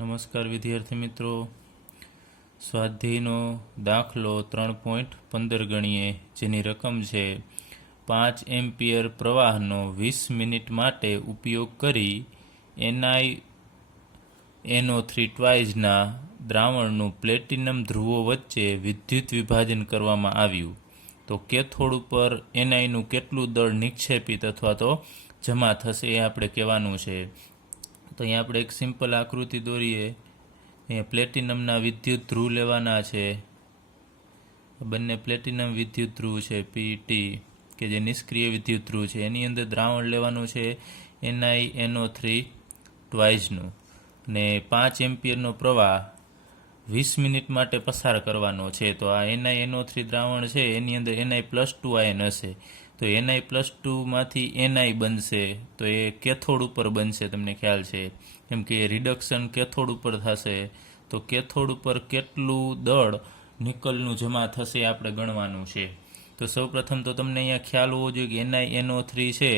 નમસ્કાર વિદ્યાર્થી મિત્રો, સ્વાધ્યાયનો દાખલો 3.15 ગણીએ, જેની રકમ છે 5 એમ્પિયર પ્રવાહનો 20 મિનિટ માટે ઉપયોગ કરી NiNO3 ટ્વાઇઝના દ્રાવણનું પ્લેટિનમ ધ્રુવો વચ્ચે વિદ્યુત વિભાજન કરવામાં આવ્યું. તો કેથોડ ઉપર Niનું કેટલું દળ નિક્ષેપિત અથવા તો જમા થશે એ આપણે કહેવાનું છે. તો અહીંયા આપણે એક સિમ્પલ આકૃતિ દોરીએ. અહીંયા પ્લેટિનમના વિદ્યુત ધ્રુવ લેવાના છે. બંને પ્લેટિનમ વિદ્યુત ધ્રુવ છે PT, કે જે નિષ્ક્રિય વિદ્યુત ધ્રુવ છે. એની અંદર દ્રાવણ લેવાનું છે NiNO3 ટ્વાઇઝનું, અને 5 એમ્પિયરનો પ્રવાહ 20 મિનિટ માટે પસાર કરવાનો છે. તો આ NiNO3 દ્રાવણ છે એની અંદર Na+2 આયન હશે. તો Na+2 માંથી Ni બનશે, તો એ કેથોડ ઉપર બનશે. તમને ખ્યાલ છે કેમ કે રિડક્શન કેથોડ ઉપર થશે. તો કેથોડ ઉપર કેટલું દળ નિકલનું જમા થશે આપણે ગણવાનું છે. તો સૌપ્રથમ તો તમને અહીંયા ખ્યાલ હોવો જોઈએ કે NiNO3 છે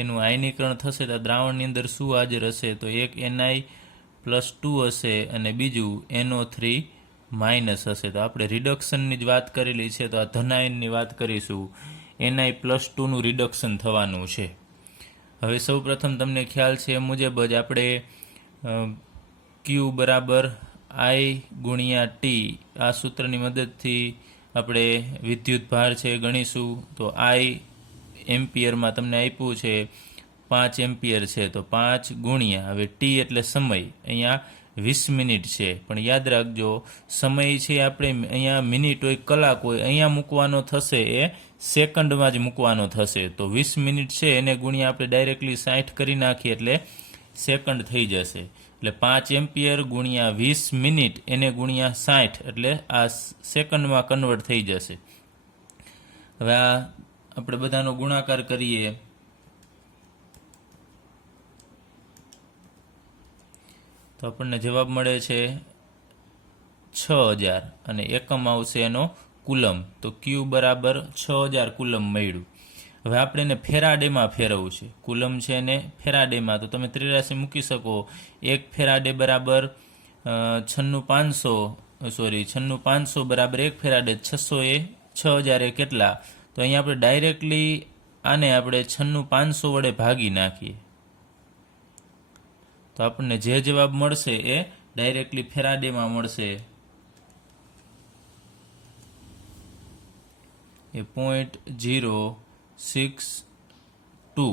એનું આયનીકરણ થશે તો દ્રાવણની અંદર શું હાજર હશે? તો એક Na+2 હશે અને બીજું NO3- હશે. તો આપણે રિડક્શનની જ વાત કરેલી છે, તો આ ધનાયનની વાત કરીશું. Ni+2નું રિડક્શન થવાનું છે. હવે સૌપ્રથમ તમને ખ્યાલ છે એ મુજબ જ આપણે Q બરાબર I ગુણ્યા T આ સૂત્રની મદદથી આપણે વિદ્યુત ભાર છે ગણીશું. તો I એમ્પિયરમાં તમને આપ્યું છે 5 એમ્પિયર છે, તો 5 ગુણ્યા, હવે T એટલે સમય, અહીંયા 20 મિનિટ છે. પણ યાદ રાખજો, સમય છે આપણે અહીંયા મિનિટ હોય, કલાક હોય, અહીંયા મૂકવાનો થશે એ સેકન્ડમાં જ મૂકવાનો થશે. તો 20 મિનિટ છે એને ગુણ્યા આપણે ડાયરેક્ટલી 60 કરી નાખીએ એટલે સેકન્ડ થઈ જશે. એટલે 5 એમ્પિયર ગુણ્યા 20 મિનિટ એને ગુણ્યા 60 એટલે આ સેકન્ડમાં કન્વર્ટ થઈ જશે. હવે આ આપણે બધાનો ગુણાકાર કરીએ તો આપણને જવાબ મળે છે 6000 અને એકમ આવશે એનો કુલમ. તો Q બરાબર 6000 કુલમ મળ્યું. હવે આપણે એને ફેરાડેમાં ફેરવવું છે. કુલમ છે એને ફેરાડેમાં, તો તમે ત્રિરાશી મૂકી શકો. 1 ફેરાડે બરાબર 96,500 બરાબર 1 ફેરાડે. 600 એ 6000 એ કેટલા? તો અહીંયા આપણે ડાયરેક્ટલી આને આપણે 96,500 વડે ભાગી નાખીએ તો આપણને જે જવાબ મળશે એ ડાયરેક્ટલી ફેરાડેમાં મળશે. એ 0.062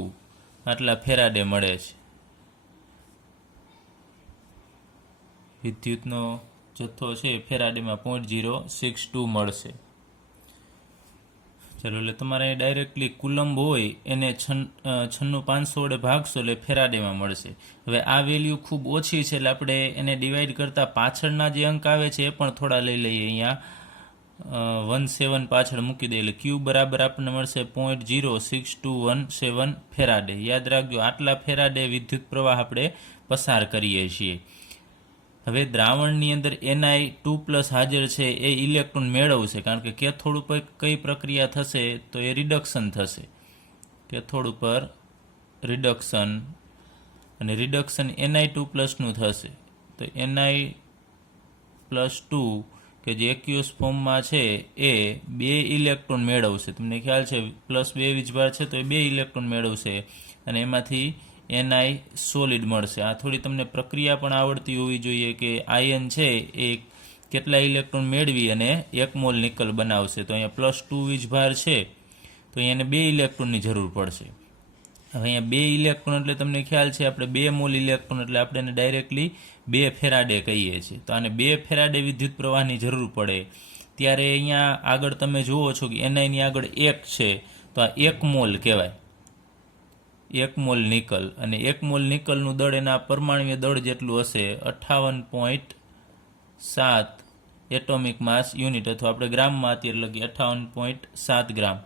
આટલા ફેરાડે મળે છે. વિદ્યુતનો જથ્થો છે ફેરાડેમાં 0.062 મળશે. ચાલો, એટલે તમારે ડાયરેક્ટલી કુલંબ હોય એને 96,500 વડે ભાગશો એટલે ફેરાડેમાં મળશે. હવે આ વેલ્યુ ખૂબ ઓછી છે એટલે આપણે એને ડિવાઈડ કરતાં પાછળના જે અંક આવે છે એ પણ થોડા લઈ લઈએ. અહીંયા 17 પાછળ મૂકી દઈએ એટલે Q બરાબર આપણને મળશે 0.06217 ફેરાડે. યાદ રાખજો, આટલા ફેરાડે વિદ્યુત પ્રવાહ આપણે પસાર કરીએ છીએ. હવે દ્રાવણની અંદર Ni2+ હાજર છે એ ઇલેક્ટ્રોન મેળવશે, કારણ કે કેથોડ ઉપર કઈ પ્રક્રિયા થશે? તો એ રિડક્શન થશે. કેથોડ ઉપર રિડક્શન, અને રિડક્શન Ni2+નું થશે. તો Ni+2 કે જે એક્યુઅસ ફોર્મમાં છે એ 2 ઇલેક્ટ્રોન મેળવશે. તમને ખ્યાલ છે +2 વીજભાર છે તો એ 2 ઇલેક્ટ્રોન મેળવશે અને એમાંથી Ni સોલિડ મળશે. આ થોડી તમને પ્રક્રિયા પણ આવડતી હોવી જોઈએ કે આયન છે એ કેટલા ઇલેક્ટ્રોન મેળવી અને 1 મોલ નિકલ બનાવશે. તો અહીંયા +2 વીજભાર છે તો અહીંયા 2 ઇલેક્ટ્રોનની જરૂર પડશે. હવે અહીંયા 2 ઇલેક્ટ્રોન એટલે તમને ખ્યાલ છે આપણે 2 મોલ ઇલેક્ટ્રોન એટલે આપણે એને ડાયરેક્ટલી 2 ફેરાડે કહીએ છીએ. તો આને 2 ફેરાડે વિદ્યુત પ્રવાહની જરૂર પડે ત્યારે અહીંયા આગળ તમે જુઓ છો કે Niની આગળ 1 છે, તો આ 1 મોલ કહેવાય. 1 મોલ નિકલ, અને 1 મોલ નિકલનું દળ એના પરમાણુય દળ જેટલું હશે 58.7 એટોમિક માસ યુનિટ, અથવા આપણે ગ્રામમાં અત્યારે લગીએ 58.7 ગ્રામ.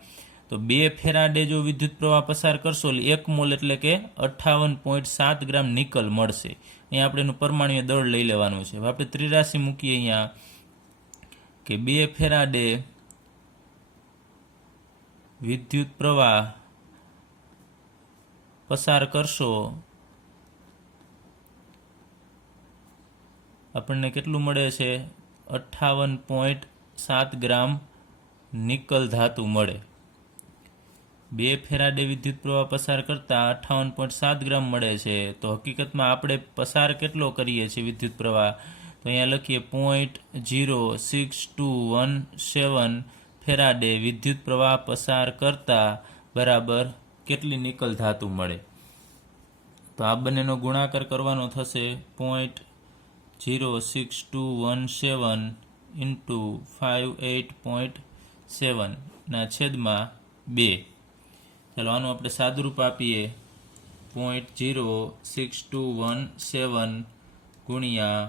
તો 2 ફેરાડે જો વિદ્યુત પ્રવાહ પસાર કરશો એટલે 1 મોલ એટલે કે 58.7 ગ્રામ નિકલ મળશે. અહીંયા આપણે એનું પરમાણુય દળ લઈ લેવાનું છે. હવે આપણે ત્રિરાશી મૂકીએ અહીંયા કે 2 ફેરાડે વિદ્યુત પ્રવાહ પસાર કરશો આપણને કેટલું મળે છે? 58.7 ગ્રામ નિકલ ધાતુ મળે. 2 ફેરાડે વિદ્યુત પ્રવાહ પસાર કરતા 58.7 ગ્રામ મળે છે. તો હકીકતમાં આપણે પસાર કેટલો કરીએ છીએ વિદ્યુત પ્રવાહ? તો અહીંયા લખીએ 0.06217 ફેરાડે વિદ્યુત પ્રવાહ પસાર કરતા બરાબર કેટલી નિકલ ધાતુ મળે? તો આ બંનેનો ગુણાકાર કરવાનો થશે 0.06217 ઇન્ટુ 58.7 ના છેદમાં 2. ચાલો આનું આપણે સાદુરૂપ આપીએ. 0.06217 ગુણ્યા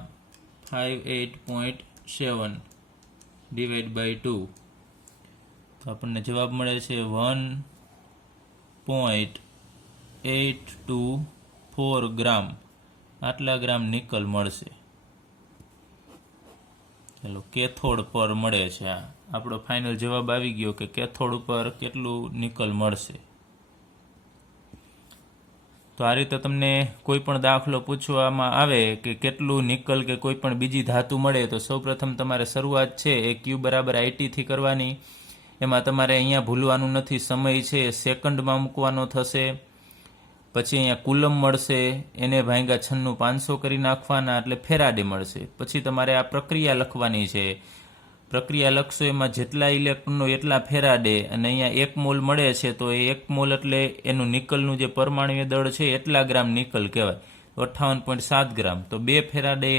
58.7 ડિવાઈડ બાય 2. તો આપણને જવાબ મળે છે 1.824 ગ્રામ. આટલા ગ્રામ નિકલ મળશે. ચાલો કેથોડ પર મળે છે. આપણો ફાઇનલ જવાબ આવી ગયો કે કેથોડ ઉપર કેટલું નિકલ મળશે. તો આ રીતે તમને કોઈ પણ દાખલો પૂછવામાં આવે કે કેટલું નિકલ કે કોઈ પણ બીજી ધાતુ મળે તો સૌપ્રથમ તમારે શરૂઆત છે એ Q બરાબર IT થી કરવાની. એમાં તમારે અહીંયા ભૂલવાનું નથી, સમય છે સેકન્ડમાં મૂકવાનો થશે. પછી અહીંયા કુલમ મળશે, એને ભાગ્યા 96,500 કરી નાખવાના એટલે ફેરાડે મળશે. પછી તમારે આ પ્રક્રિયા લખવાની છે. પ્રક્રિયા લખશો એમાં જેટલા ઇલેક્ટ્રોનો એટલા ફેરાડે, અને અહીંયા 1 મોલ મળે છે તો એ 1 મોલ એટલે એનું નિકલનું જે પરમાણુય દળ છે એટલા ગ્રામ નિકલ કહેવાય. 58.7 ગ્રામ. તો 2 ફેરાડે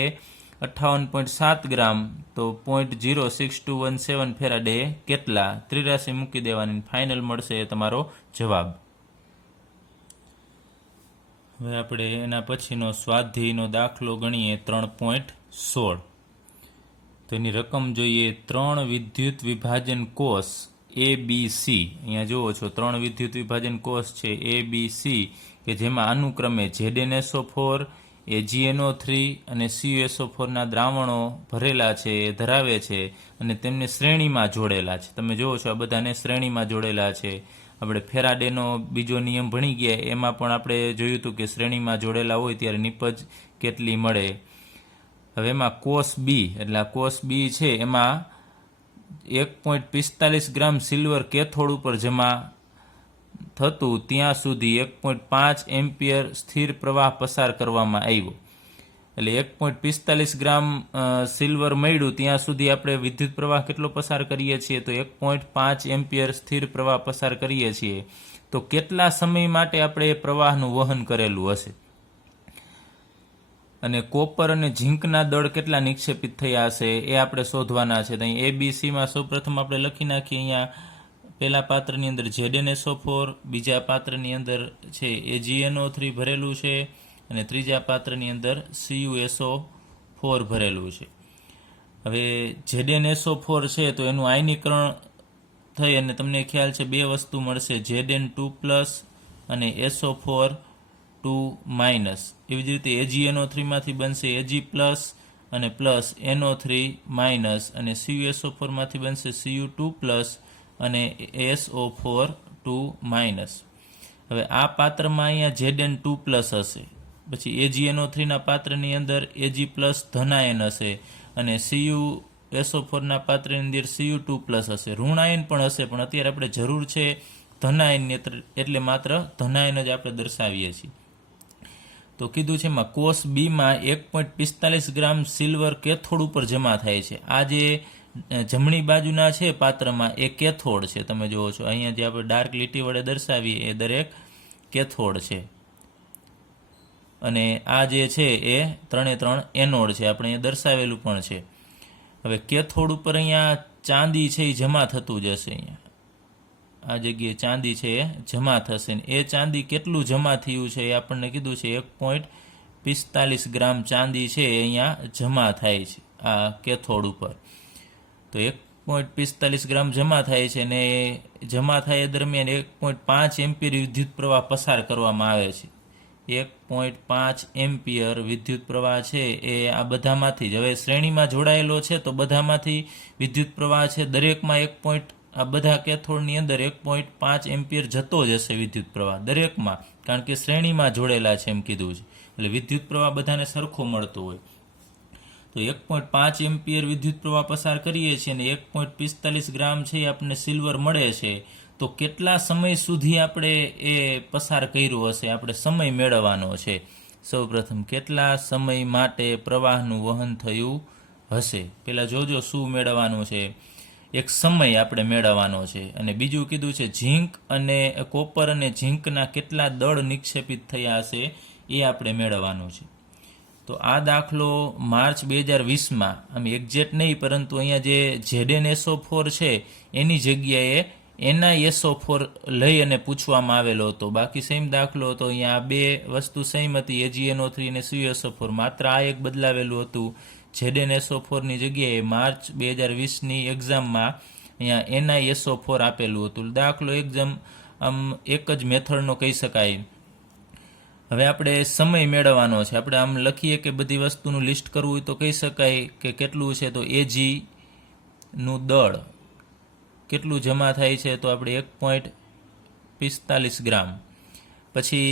58.7 ગ્રામ, તો 0.06217 ફેરાડે કેટલા? ત્રિરાશી મૂકી દેવાની, ફાઇનલ મળશે એ તમારો જવાબ. હવે આપણે એના પછીનો સ્વાધ્યાયનો દાખલો ગણીએ 3.16. તો એની રકમ જોઈએ. 3 વિદ્યુત વિભાજન કોષ ABC. અહીંયા જુઓ છો 3 વિદ્યુત વિભાજન કોષ છે ABC કે જેમાં અનુક્રમે ZnSO4, AgNO3 અને CuSO4 ના દ્રાવણો ભરેલા છે એ ધરાવે છે અને તેમને શ્રેણીમાં જોડેલા છે. તમે જુઓ છો આ બધાને શ્રેણીમાં જોડેલા છે. આપણે ફેરાડેનો બીજો નિયમ ભણી ગયા એમાં પણ આપણે જોયું હતું કે શ્રેણીમાં જોડેલા હોય ત્યારે નિપજ કેટલી મળે. હવે એમાં કોષ બી, એટલે આ કોષ બી છે એમાં 1.45 ગ્રામ સિલ્વર કેથોડ ઉપર જમા થતું ત્યાં સુધી 1.5 એમ્પિયર સ્થિર પ્રવાહ પસાર કરવામાં આવ્યો. એટલે 1.45 ગ્રામ સિલ્વર મળ્યું ત્યાં સુધી આપણે વિદ્યુત પ્રવાહ કેટલો પસાર કરીએ છીએ? તો 1.5 એમ્પિયર સ્થિર પ્રવાહ પસાર કરીએ છીએ. તો કેટલા સમય માટે આપણે એ પ્રવાહનું વહન કરેલું હશે? અને કોપર અને ઝીંકના દળ કેટલા નિક્ષેપિત થયા હશે એ આપણે શોધવાના છે. તો અહીં ABCમાં સૌપ્રથમ આપણે લખી નાખીએ. અહીંયા પહેલા પાત્રની અંદર ZnSO4, બીજા પાત્રની અંદર છે AgNO3 ભરેલું છે અને ત્રીજા પાત્રની અંદર CuSO4 ભરેલું છે. હવે ZnSO4 છે તો એનું આયનીકરણ થઈ અને તમને ખ્યાલ છે 2 વસ્તુ મળશે, Zn2+ અને SO4 2-. એવી જ રીતે AgNO3 માંથી બનશે Ag+ અને પ્લસ NO3- અને CuSO4 માંથી બનશે Cu2+ અને SO4 2-. હવે આ પાત્રમાં અહીંયા Zn2+ હશે, પછી AgNO3 ના પાત્રની અંદર Ag+ ધનાયન હશે અને CuSO4 ના પાત્રની અંદર Cu2+ હશે. ઋણાયન પણ હશે, પણ અત્યારે આપણે જરૂર છે ધનાયનની એટલે માત્ર ધનાયન જ આપણે દર્શાવીએ છીએ. તો કીધું છે એમાં કોષ બીમાં 1.45 ગ્રામ સિલ્વર કેથોડ ઉપર જમા થાય છે. આ જે જમણી બાજુના છે પાત્રમાં એ કેથોડ છે. તમે જુઓ છો અહીંયા જે આપણે ડાર્ક લીટી વડે દર્શાવીએ એ દરેક કેથોડ છે અને આ જે છે એ 3 એનોડ છે, આપણે અહીંયા દર્શાવેલું પણ છે. હવે કેથોડ ઉપર અહીંયા ચાંદી છે એ જમા થતું જશે. અહીંયા આ જગ્યાએ ચાંદી છે એ જમા થશે ને એ ચાંદી કેટલું જમા થયું છે એ આપણને કીધું છે 1.45 ગ્રામ ચાંદી છે એ અહીંયા જમા થાય છે આ કેથોડ ઉપર. તો 1.45 ગ્રામ જમા થાય છે ને જમા થાય દરમિયાન 1.5 એમ્પિયર વિદ્યુત પ્રવાહ પસાર કરવામાં આવે છે. 1.5 એમ્પિયર વિદ્યુત પ્રવાહ છે એ આ બધામાંથી જ, હવે શ્રેણીમાં જોડાયેલો છે તો બધામાંથી વિદ્યુત પ્રવાહ છે દરેકમાં આ બધા કેથોડની અંદર 1.5 એમ્પિયર જતો જ હશે વિદ્યુત પ્રવાહ દરેકમાં, કારણ કે શ્રેણીમાં જોડેલા છે એમ કીધું છે. એટલે વિદ્યુત પ્રવાહ બધાને સરખો મળતો હોય. તો 1.5 એમ્પિયર વિદ્યુત પ્રવાહ પસાર કરીએ છીએ અને 1.45 ગ્રામ છે એ આપણને સિલ્વર મળે છે, તો કેટલા સમય સુધી આપણે એ પસાર કર્યો હશે, આપણે સમય મેળવવાનો છે. સૌપ્રથમ કેટલા સમય માટે પ્રવાહનું વહન થયું હશે. પહેલાં જોજો શું મેળવવાનું છે, એક સમય આપણે મેળવવાનો છે, અને બીજું કીધું છે ઝીંક અને કોપર અને ઝીંકના કેટલા દળ નિક્ષેપિત થયા હશે એ આપણે મેળવવાનું છે. તો આ દાખલો માર્ચ 2020માં, આમ એક્ઝેક્ટ નહીં પરંતુ અહીંયા જે ZnSO4 છે એની જગ્યાએ NiSO4 લઈ અને પૂછવામાં આવેલો હતો. બાકી સેમ દાખલો હતો. અહીંયા આ બે વસ્તુ સેમ હતી, AgNO3 અને CuSO4, માત્ર આ એક બદલાવેલું હતું. ZnSO4ની જગ્યાએ માર્ચ 2020ની એક્ઝામમાં અહીંયા NiSO4 આપેલું હતું. દાખલો એક્ઝામ આમ એક જ મેથડનો કહી શકાય. હવે આપણે સમય મેળવવાનો છે. આપણે આમ લખીએ કે બધી વસ્તુનું લિસ્ટ કરવું હોય તો કહી શકાય કે કેટલું છે, તો Agનું દળ કેટલું જમા થાય છે, તો આપણે 1.45 ગ્રામ. પછી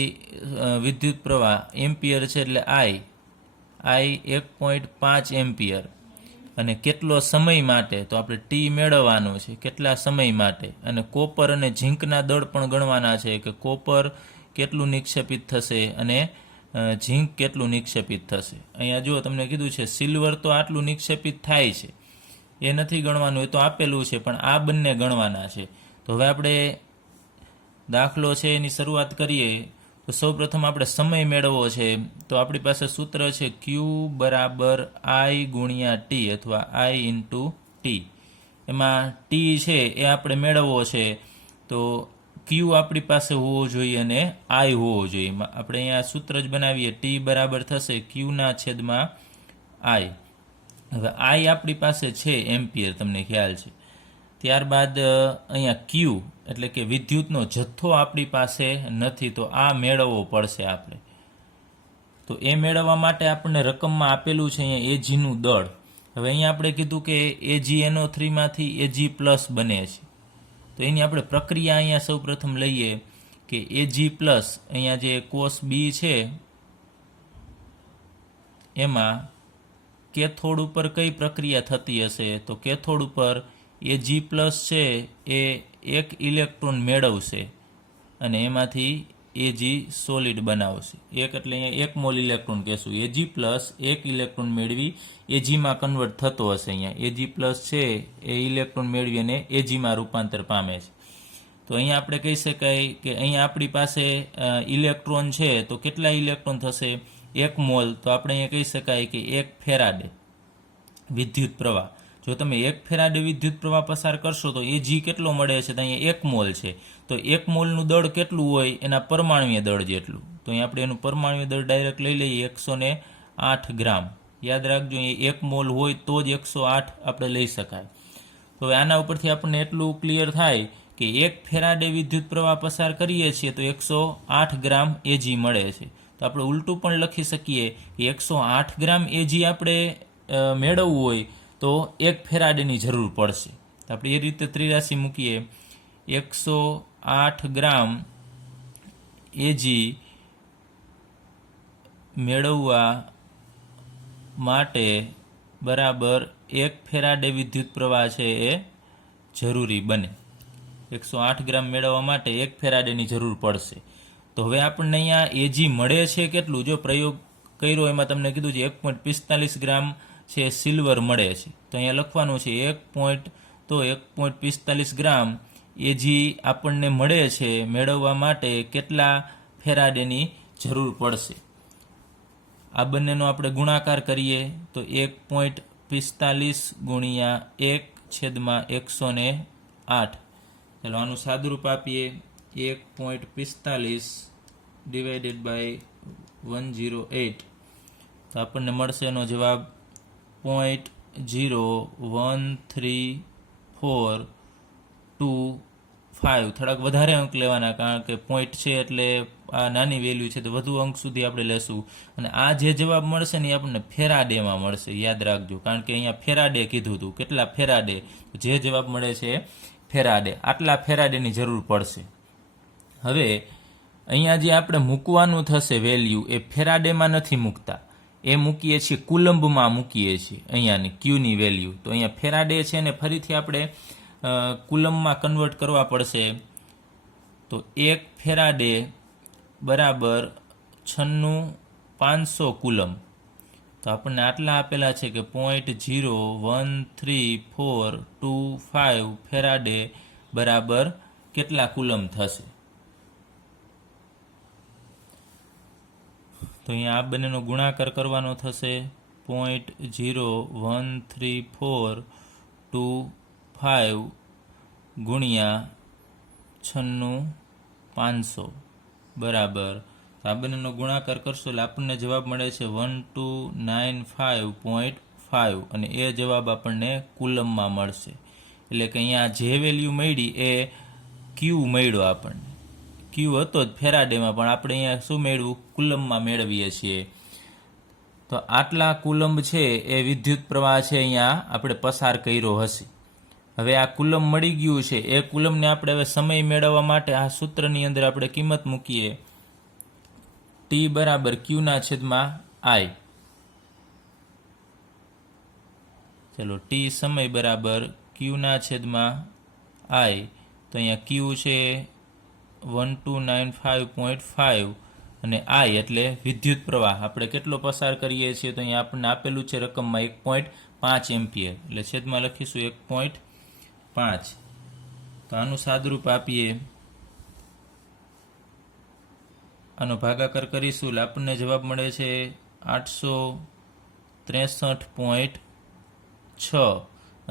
વિદ્યુત પ્રવાહ એમ્પિયર છે એટલે I 1.5 એમ્પિયર, અને કેટલો સમય માટે, તો આપણે T મેળવવાનું છે, કેટલા સમય માટે. અને કોપર અને ઝીંકના દળ પણ ગણવાના છે કે કોપર કેટલું નિક્ષેપિત થશે અને ઝીંક કેટલું નિક્ષેપિત થશે. અહીંયા જો તમને કીધું છે સિલ્વર તો આટલું નિક્ષેપિત થાય છે, એ નથી ગણવાનું, એ તો આપેલું છે, પણ આ બંને ગણવાના છે. તો હવે આપણે દાખલો છે એની શરૂઆત કરીએ. તો સૌપ્રથમ આપણે સમય મેળવવો છે, તો આપણી પાસે સૂત્ર છે Q બરાબર I ગુણ્યા T અથવા I ઇન્ટુ T. એમાં T છે એ આપણે મેળવવો છે, તો Q આપણી પાસે હોવો જોઈએ અને I હોવો જોઈએ. આપણે અહીંયા સૂત્ર જ બનાવીએ, T બરાબર થશે Qના છેદમાં I. હવે I આપણી પાસે છે એમ્પિયર, તમને ખ્યાલ છે. ત્યારબાદ અહીંયા Q એટલે કે વિદ્યુતનો જથ્થો આપણી પાસે નથી, તો આ મેળવવો પડશે આપણે. તો એ મેળવવા માટે આપણને રકમમાં આપેલું છે અહીંયા Agનું દળ. હવે અહીંયા આપણે કીધું કે AgNO3માંથી Ag પ્લસ બને છે, તો એની આપણે પ્રક્રિયા અહીંયા સૌ પ્રથમ લઈએ કે Ag પ્લસ, અહીંયા જે કોષ B છે એમાં કેથોડ ઉપર કઈ પ્રક્રિયા થતી હશે, તો કેથોડ ઉપર Ag પ્લસ છે એ એક ઇલેક્ટ્રોન મેળવશે અને એમાંથી Ag સોલિડ બનાવશે. એક એટલે અહીંયા 1 મોલ ઇલેક્ટ્રોન કહેશું. Ag પ્લસ એક ઇલેક્ટ્રોન મેળવી Agમાં કન્વર્ટ થતો હશે. અહીંયા Ag પ્લસ છે એ ઇલેક્ટ્રોન મેળવી અને Agમાં રૂપાંતર પામે છે. તો અહીંયા આપણે કહી શકાય કે અહીંયા આપણી પાસે ઇલેક્ટ્રોન છે, તો કેટલા ઇલેક્ટ્રોન થશે, 1 મોલ. તો આપણે અહીંયા કહી શકાય કે 1 ફેરાડે વિદ્યુત પ્રવાહ. જો તમે 1 ફેરાડે વિદ્યુત પ્રવાહ પસાર કરશો તો Ag કેટલો મળે છે, તો અહીંયા 1 મોલ છે, તો 1 મોલનું દળ કેટલું હોય, એના પરમાણુય દળ જેટલું. તો અહીંયા આપણે એનું પરમાણુય દળ ડાયરેક્ટ લઈ લઈએ, 108 ગ્રામ. યાદ રાખજો, એ 1 મોલ હોય તો જ 108 આપણે લઈ શકાય. તો હવે આના ઉપરથી આપણને એટલું ક્લિયર થાય કે 1 ફેરાડે વિદ્યુત પ્રવાહ પસાર કરીએ છીએ તો 108 ગ્રામ Ag મળે છે. તો આપણે ઉલટું પણ લખી શકીએ કે 108 ગ્રામ Ag આપણે મેળવવું હોય તો 1 ફેરાડેની જરૂર પડશે. તો આપણે એ રીતે ત્રિરાશી મૂકીએ, 108 ગ્રામ Ag મેળવવા માટે બરાબર 1 ફેરાડે વિદ્યુત પ્રવાહ છે એ જરૂરી બને. 108 ગ્રામ મેળવવા માટે 1 ફેરાડેની જરૂર પડશે. તો હવે આપણને અહીંયા Ag મળે છે કેટલું, જો પ્રયોગ કર્યો એમાં તમને કીધું છે 1.45 ગ્રામ છે સિલ્વર મળે છે. તો અહીંયા લખવાનું છે 1.45 ગ્રામ Ag આપણને મળે છે, મેળવવા માટે કેટલા ફેરાડેની જરૂર પડશે. આ બંનેનો આપણે ગુણાકાર કરીએ તો 1.45 ગુણ્યા 1/108. ચાલો આનું સાદુરૂપ આપીએ, 1.45 ડિવાઇડેડ બાય 108. તો આપણને મળશે એનો જવાબ 0.01345. થોડાક વધારે અંક લેવાના, કારણ કે પોઈન્ટ છે એટલે આ નાની વેલ્યુ છે, તો વધુ અંક સુધી આપણે લેશું. અને આ જે જવાબ મળશે ને એ આપણને ફેરાડેમાં મળશે, યાદ રાખજો, કારણ કે અહીંયા ફેરાડે કીધું હતું. કેટલા ફેરાડે, જે જવાબ મળે છે ફેરાડે, આટલા ફેરાડેની જરૂર પડશે. હવે અહીંયા જે આપણે મૂકવાનું થશે વેલ્યુ એ ફેરાડેમાં નથી મૂકતા, એ મૂકીએ છીએ કુલંબમાં મૂકીએ છીએ અહીંયાની ક્યુની વેલ્યુ. તો અહીંયા ફેરાડે છે ને ફરીથી આપણે કુલંબમાં કન્વર્ટ કરવા પડશે. તો 1 ફેરાડે બરાબર 96,500 કુલંબ. તો આપણને આટલા આપેલા છે કે 0.013425 ફેરાડે બરાબર કેટલા કુલંબ થશે. તો અહીંયા આ બંનેનો ગુણાકાર કરવાનો થશે 0.01345 ગુણ્યા 96,500 બરાબર. આ બંનેનો ગુણાકાર કરશો એટલે આપણને જવાબ મળે છે 1295.5 અને એ જવાબ આપણને કુલમમાં મળશે. એટલે કે અહીંયા જે વેલ્યુ મળી એ ક્યુ મળ્યો આપણને. ક્યુ હતો જ ફેરાડેમાં પણ આપણે અહીંયા શું મેળવ્યું કુલંબમાં મેળવીએ છીએ. તો આટલા કુલંબ છે એ વિદ્યુત પ્રવાહ છે અહીંયા આપણે પસાર કર્યો હશે. હવે આ કુલંબ મળી ગયું છે એ કુલંબને આપણે હવે સમય મેળવવા માટે આ સૂત્રની અંદર આપણે કિંમત મૂકીએ T બરાબર Q/I. ચલો T સમય બરાબર Q/I. તો અહીંયા Q છે 1295.5 અને I એટલે વિદ્યુત પ્રવાહ આપણે કેટલો પસાર કરીએ છીએ. તો અહીંયા આપણને આપેલું છે રકમમાં 1.5 એમ્પિયર એટલે છેદમાં લખીશું 1.5. તો આનું સાદરૂપ આપીએ, આનો ભાગાકાર કરીશું એટલે આપણને જવાબ મળે છે 863.6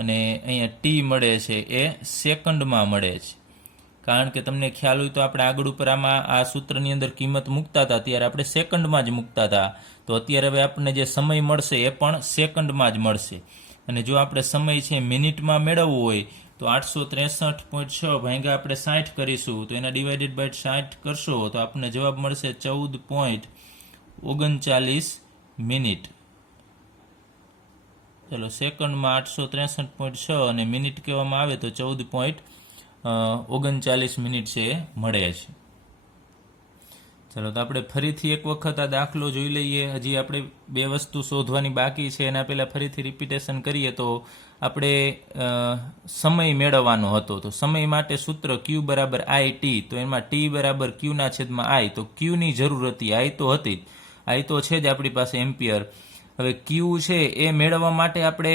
અને અહીંયા T મળે છે એ સેકન્ડમાં મળે છે. કારણ કે તમને ખ્યાલ હોય તો આપણે આગળ ઉપર આમાં આ સૂત્રની અંદર કિંમત મૂકતા હતા ત્યારે આપણે સેકન્ડમાં જ મૂકતા હતા. તો અત્યારે હવે આપણને જે સમય મળશે એ પણ સેકન્ડમાં જ મળશે. અને જો આપણે સમય છે મિનિટમાં મેળવવો હોય તો 863.6 ભાગ્યા આપણે 60 કરીશું તો એના ડિવાઇડેડ બાય 60 કરશો તો આપણને જવાબ મળશે 14.39 મિનિટ. ચલો સેકન્ડમાં 863.6 અને મિનિટ કહેવામાં આવે તો 14.39 મિનિટ છે મળે છે. ચલો તો આપણે ફરીથી એક વખત આ દાખલો જોઈ લઈએ. હજી આપણે બે વસ્તુ શોધવાની બાકી છે. એના પહેલાં ફરીથી રિપીટેશન કરીએ તો આપણે સમય મેળવવાનો હતો. તો સમય માટે સૂત્ર Q બરાબર IT. તો એમાં T બરાબર Q/I. તો Qની જરૂર હતી, I તો હતી જ, I તો છે જ આપણી પાસે એમ્પિયર. હવે Q છે એ મેળવવા માટે આપણે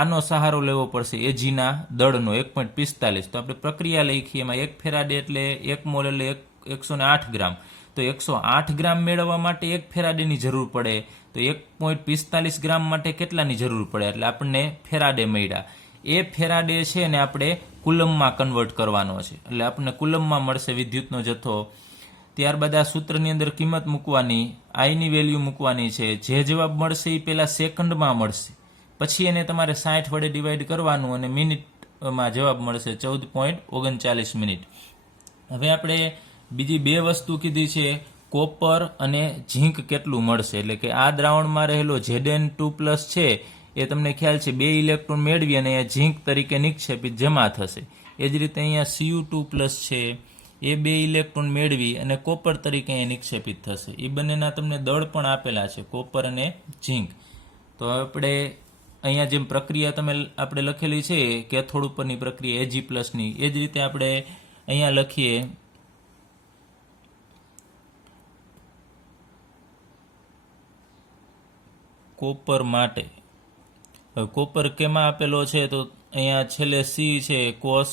આનો સહારો લેવો પડશે એજીના દળનો 1.45. તો આપણે પ્રક્રિયા લખીએ એમાં 1 ફેરાડે એટલે 1 મોલ એટલે 108 ગ્રામ. તો 108 ગ્રામ મેળવવા માટે 1 ફેરાડેની જરૂર પડે. તો 1.45 ગ્રામ માટે કેટલાની જરૂર પડે એટલે આપણને ફેરાડે મળ્યા. એ ફેરાડે છે ને આપણે કુલમમાં કન્વર્ટ કરવાનો છે એટલે આપણને કુલમમાં મળશે વિદ્યુતનો જથ્થો. ત્યારબાદ આ સૂત્રની અંદર કિંમત મૂકવાની, આઈની વેલ્યુ મૂકવાની છે. જે જવાબ મળશે એ પહેલાં સેકન્ડમાં મળશે, પછી એને તમારે 60 વડે ડિવાઈડ કરવાનું અને મિનિટમાં જવાબ મળશે 14.39 મિનિટ. હવે આપણે બીજી બે વસ્તુ કીધી છે કોપર અને ઝીંક કેટલું મળશે. એટલે કે આ દ્રાવણમાં રહેલો Zn2+ છે એ તમને ખ્યાલ છે 2 ઇલેક્ટ્રોન મેળવી અને અહીંયા ઝીંક તરીકે નિક્ષેપિત જમા થશે. એ જ રીતે અહીંયા Cu2+ છે એ 2 ઇલેક્ટ્રોન મેળવી અને કોપર તરીકે અહીંયા નિક્ષેપિત થશે. એ બંનેના તમને દળ પણ આપેલા છે કોપર અને ઝીંક. તો આપણે અહીંયા જેમ પ્રક્રિયા આપણે લખેલી છે કેથોડ ઉપરની પ્રક્રિયા Ag+ની એ જ રીતે આપણે અહીંયા લખીએ કોપર માટે. હવે કોપર કેમાં આપેલો છે તો અહીંયા છેલ્લે C છે કોસ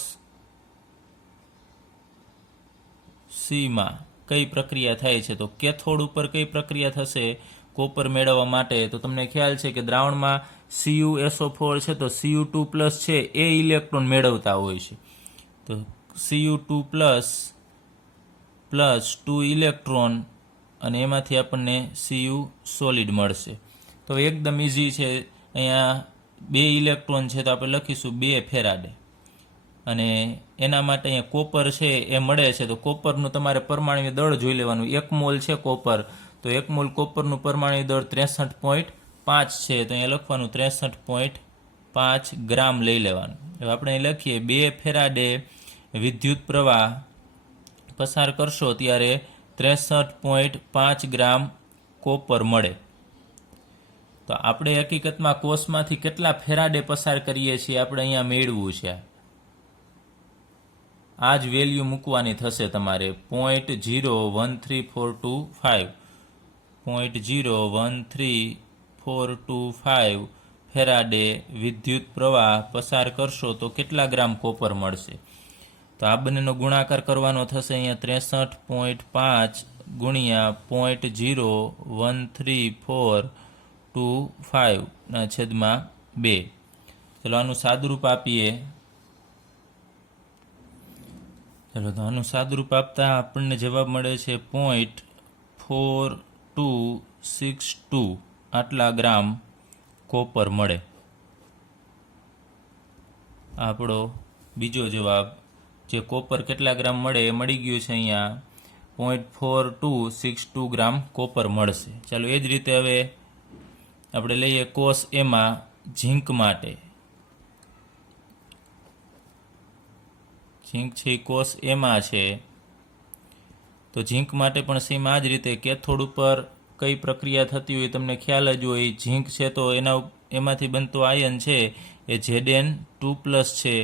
Cમાં કઈ પ્રક્રિયા થાય છે તો કેથોડ ઉપર કઈ પ્રક્રિયા થશે કોપર મેળવવા માટે. તો તમને ખ્યાલ છે કે દ્રાવણમાં CuSO4 છે તો Cu2+ છે એ ઇલેક્ટ્રોન મેળવતા હોય છે. તો Cu2+ 2 ઇલેક્ટ્રોન અને એમાંથી આપણને Cu સોલિડ મળશે. તો એકદમ ઇઝી છે. અહીંયા 2 ઇલેક્ટ્રોન છે તો આપણે લખીશું 2 ફેરાડે અને એના માટે અહીંયા કોપર છે એ મળે છે. તો કોપરનું તમારે પરમાણુ દળ જોઈ લેવાનું. 1 મોલ છે કોપર તો 1 મોલ કોપરનું પરમાણુ દળ 63.5 છે. તો અહીંયા લખવાનું 63.5 ગ્રામ લઈ લેવાનું. હવે આપણે અહીં લખીએ 2 ફેરાડે વિદ્યુત પ્રવાહ પસાર કરશો ત્યારે 63.5 ગ્રામ કોપર મળે. તો આપણે હકીકતમાં કોષમાંથી કેટલા ફેરાડે પસાર કરીએ છીએ આપણે અહીંયા મેળવવું છે. આ જ વેલ્યુ મૂકવાની થશે તમારે 0.013425 0.13425 ફેરાડે વિદ્યુત પ્રવાહ પસાર કરશો તો કેટલા ગ્રામ કોપર મળશે. તો આ બંનેનો ગુણાકાર કરવાનો થશે અહીંયા 63.5 ગુણ્યા 0.01345 ના છેદમાં 2. ચલો આનું સાદુરૂપ આપીએ. ચલો તો આનું સાદુરૂપ આપતા આપણને જવાબ મળે છે 0.4262 આટલા ગ્રામ કોપર મળે. આપણો બીજો જવાબ જે કોપર કેટલા ગ્રામ મળે એ મળી ગયું છે અહીંયા 0.4262 ગ્રામ કોપર મળશે. ચાલો એ જ રીતે હવે આપણે લઈએ કોષ એમાં ઝીંક માટે. ઝીંક છે કોષ એમાં છે તો ઝીંક માટે પણ સેમ આ જ રીતે કેથોડ ઉપર કઈ પ્રક્રિયા થતી હોય તમને ખ્યાલ જ હોય. ઝીંક છે તો એમાંથી બનતો આયન છે એ Zn2+ છે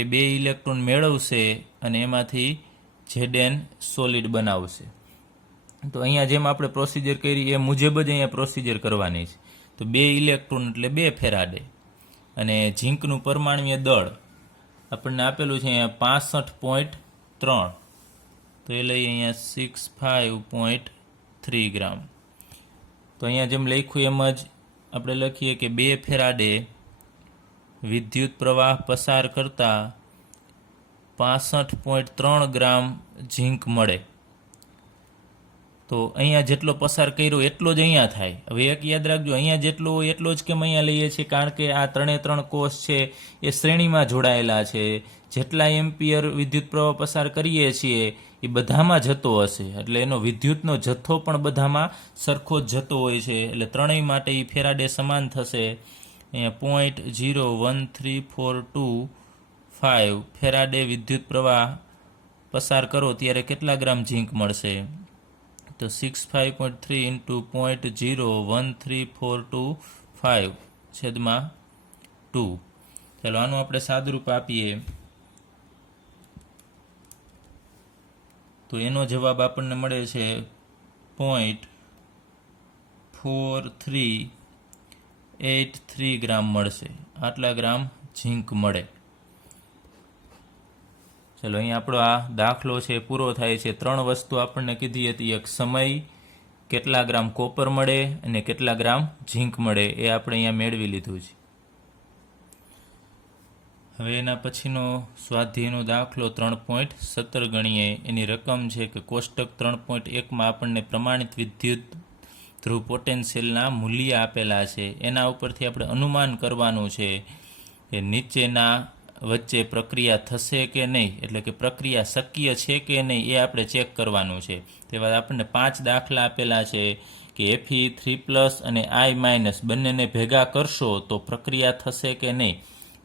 એ 2 ઇલેક્ટ્રોન મેળવશે અને એમાંથી Zn સોલિડ બનાવશે. તો અહીંયા જેમ આપણે પ્રોસિજર કરી એ મુજબ જ અહીંયા પ્રોસિજર કરવાની છે. તો 2 ઇલેક્ટ્રોન એટલે 2 ફેરાડે અને ઝીંકનું પરમાણ્વીય દળ આપણને આપેલું છે અહીંયા 65.3 તો એ લઈએ અહીંયા 65.3 ગ્રામ. તો અહીંયા જેમ લખ્યું એમ જ આપણે લખીએ કે 2 ફેરાડે વિદ્યુત પ્રવાહ પસાર કરતા 65.3 ગ્રામ ઝીંક મળે. તો અહીંયા જેટલો પસાર કર્યો એટલો જ અહીંયા થાય. હવે એક યાદ રાખજો, અહીંયા જેટલો હોય એટલો જ કેમ અહીંયા લઈએ છીએ? કારણ કે આ 3 કોષ છે એ શ્રેણીમાં જોડાયેલા છે. જેટલા એમ્પિયર વિદ્યુત પ્રવાહ પસાર કરીએ છીએ એ બધામાં જતો હશે, એટલે એનો વિદ્યુતનો જથ્થો પણ બધામાં સરખો જ જતો હોય છે. એટલે ત્રણેય માટે એ ફેરાડે સમાન થશે. અહીંયા 0.01342 ફેરાડે વિદ્યુત પ્રવાહ પસાર કરો ત્યારે કેટલા ગ્રામ ઝીંક મળશે? તો 65.3 × 0.01345 છેદમાં 2. ચાલો આનું આપણે સાદુરૂપ આપીએ તો એનો જવાબ આપણને મળે છે 0.4383 ગ્રામ મળશે. આટલા ગ્રામ ઝીંક મળે. ચલો અહીંયા આપણો આ દાખલો છે પૂરો થાય છે. 3 વસ્તુ આપણને કીધી હતી, એક સમય, કેટલા ગ્રામ કોપર મળે અને કેટલા ગ્રામ ઝીંક મળે, એ આપણે અહીંયા મેળવી લીધું છે. હવે એના પછીનો સ્વાધ્યાયનો દાખલો 3.17 ગણીએ. એની રકમ છે કે કોષ્ટક 3.1માં આપણને પ્રમાણિત વિદ્યુત ધ્રુવ પોટેન્શિયલના મૂલ્ય આપેલા છે. એના ઉપરથી આપણે અનુમાન કરવાનું છે કે નીચેના વચ્ચે પ્રક્રિયા થશે કે નહીં, એટલે કે પ્રક્રિયા શક્ય છે કે નહીં એ આપણે ચેક કરવાનું છે. તેવા આપણને 5 દાખલા આપેલા છે કે Fe3+ અને I- બંનેને ભેગા કરશો તો પ્રક્રિયા થશે કે નહીં.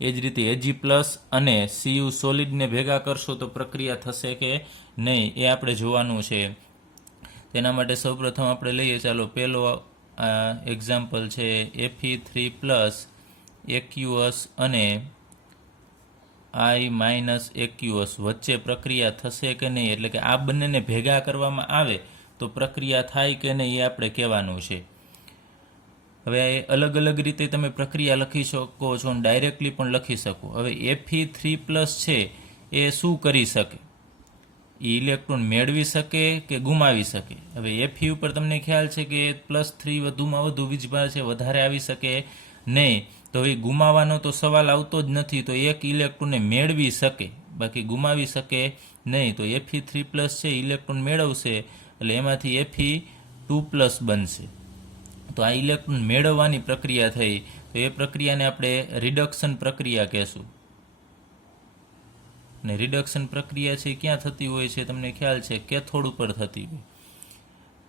એ જ રીતે Ag+ અને Cu સોલિડને ભેગા કરશો તો પ્રક્રિયા થશે કે નહીં એ આપણે જોવાનું છે. તેના માટે સૌપ્રથમ આપણે લઈએ, ચાલો પહેલો એક્ઝામ્પલ છે Fe3+ aqueous અને I- aqueous વચ્ચે પ્રક્રિયા થશે કે નહીં, એટલે કે આ બંનેને ભેગા કરવામાં આવે તો પ્રક્રિયા થાય કે નહીં એ આપણે કહેવાનું છે. હવે અલગ અલગ રીતે તમે પ્રક્રિયા લખી શકો છો અને ડાયરેક્ટલી પણ લખી શકો. હવે Fe3+ છે એ શું કરી શકે? એ ઇલેક્ટ્રોન મેળવી શકે કે ગુમાવી શકે? હવે Fe ઉપર તમને ખ્યાલ છે કે +3 વધુમાં વધુ વીજભાર છે, વધારે આવી શકે નહીં. તો હવે ગુમાવવાનો તો સવાલ આવતો જ નથી. તો એક ઇલેક્ટ્રોનને મેળવી શકે, બાકી ગુમાવી શકે નહીં. તો Fe3+ છે ઇલેક્ટ્રોન મેળવશે એટલે એમાંથી Fe2+ બનશે. તો આ ઇલેક્ટ્રોન મેળવવાની પ્રક્રિયા થઈ, તો એ પ્રક્રિયાને આપણે રિડક્શન પ્રક્રિયા કહેશું. અને રિડક્શન પ્રક્રિયા છે ક્યાં થતી હોય છે તમને ખ્યાલ છે? કેથોડ ઉપર થતી હોય.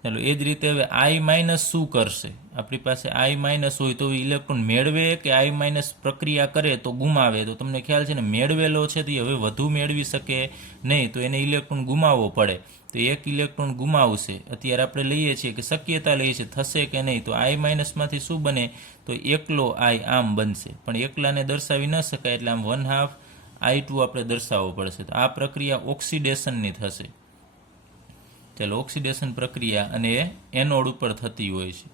ચાલો એ જ રીતે હવે I- શું કરશે? આપણી પાસે I- હોય તો ઇલેક્ટ્રોન મેળવે કે I- પ્રક્રિયા કરે તો ગુમાવે? તો તમને ખ્યાલ છે ને, મેળવેલો છે તે હવે વધુ મેળવી શકે નહીં, તો એને ઇલેક્ટ્રોન ગુમાવવો પડે. તો એક ઇલેક્ટ્રોન ગુમાવશે. અત્યારે આપણે લઈએ છીએ કે શક્યતા લઈએ છીએ થશે કે નહીં, તો I માઇનસમાંથી શું બને, તો એકલો I આમ બનશે, પણ એકલાને દર્શાવી ન શકાય એટલે આમ 1/2 I2 આપણે દર્શાવવો પડશે. તો આ પ્રક્રિયા ઓક્સિડેશનની થશે. ચાલો, ઓક્સિડેશન પ્રક્રિયા અને એ એનોડ ઉપર થતી હોય છે.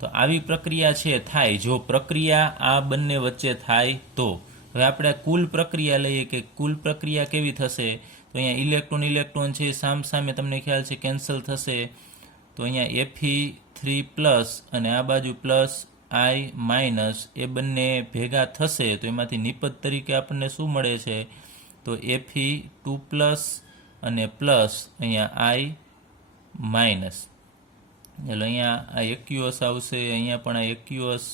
તો આવી પ્રક્રિયા છે થાય, જો પ્રક્રિયા આ બંને વચ્ચે થાય તો. હવે આપણે કુલ પ્રક્રિયા લઈએ કે કુલ પ્રક્રિયા કેવી થશે, તો અહીંયા ઇલેક્ટ્રોન છે સામે તમને ખ્યાલ છે કેન્સલ થશે. તો અહીંયા Fe3+ અને આ બાજુ I માઇનસ એ બંને ભેગા થશે, તો એમાંથી નિપજ તરીકે આપણને શું મળે છે, તો Fe2+ અને પ્લસ અહીંયા I માઇનસ. એટલે અહીંયા આ એક્યુઅસ આવશે, અહીંયા પણ આ એક્યુઅસ,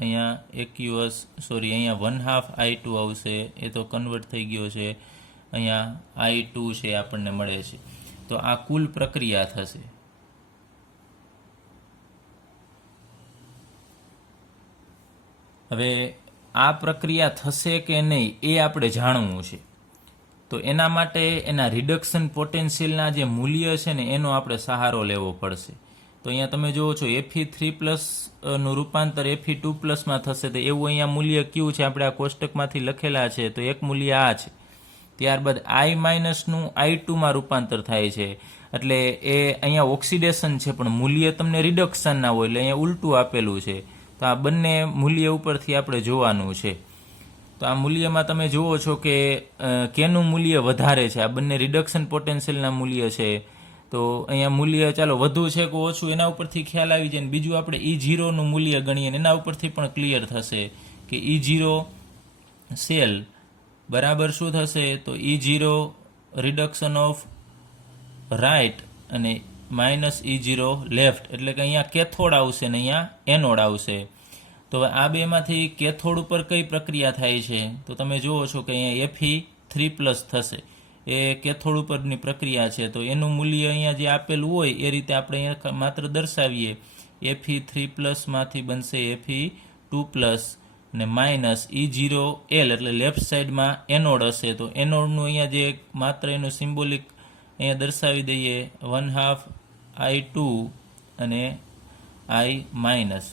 અહીંયા એક્યુઅસ, સોરી અહીંયા 1/2 I2 આવશે, એ તો કન્વર્ટ થઈ ગયો છે. અહીંયા I2 છે આપણને મળે છે. તો આ કુલ પ્રક્રિયા થશે. હવે આ પ્રક્રિયા થશે કે નહીં એ આપણે જાણવું છે. તો એના માટે એના રિડક્શન પોટેન્શિયલના જે મૂલ્ય છે ને એનો આપણે સહારો લેવો પડશે. તો અહીંયા તમે જુઓ છો Fe3+ નું રૂપાંતર Fe2+ થશે, તો એવું અહીંયા મૂલ્ય કયું છે આપણે આ કોષ્ટકમાંથી લખેલા છે, તો એક મૂલ્ય આ છે. ત્યારબાદ I માઇનસનું I2માં રૂપાંતર થાય છે, એટલે એ અહીંયા ઓક્સિડેશન છે પણ મૂલ્ય તમને રિડક્શનના હોય, એટલે અહીંયા ઉલટું આપેલું છે. તો આ બંને મૂલ્ય ઉપરથી આપણે જોવાનું છે. તો આ મૂલ્યમાં તમે જુઓ છો કે કેનું મૂલ્ય વધારે છે, આ બંને રિડક્શન પોટેન્શિયલના મૂલ્ય છે. તો અહીંયા મૂલ્ય ચાલો વધુ છે કે ઓછું એના ઉપરથી ખ્યાલ આવી જાય. બીજું આપણે E0નું મૂલ્ય ગણીએ એના ઉપરથી પણ ક્લિયર થશે કે E0 સેલ બરાબર શું થશે, તો E0 રિડક્શન ઓફ રાઇટ અને -E0 લેફ્ટ, એટલે કે અહીંયા કેથોડ આવશે ને અહીંયા એનોડ આવશે. તો હવે આ બેમાંથી કેથોડ ઉપર કઈ પ્રક્રિયા થાય છે, તો તમે જુઓ છો કે અહીંયા Fe3+ થશે, એ કેથોડ ઉપરની પ્રક્રિયા છે. તો એનું મૂલ્ય અહીંયા જે આપેલું હોય એ રીતે આપણે અહીંયા માત્ર દર્શાવીએ. Fe3+ માંથી બનશે Fe2+ અને -E0L, એટલે લેફ્ટ સાઈડમાં એનોડ હશે. તો એનોડનું અહીંયા જે માત્ર એનું સિમ્બોલિક અહીંયા દર્શાવી દઈએ, 1/2 I2 અને I માઇનસ.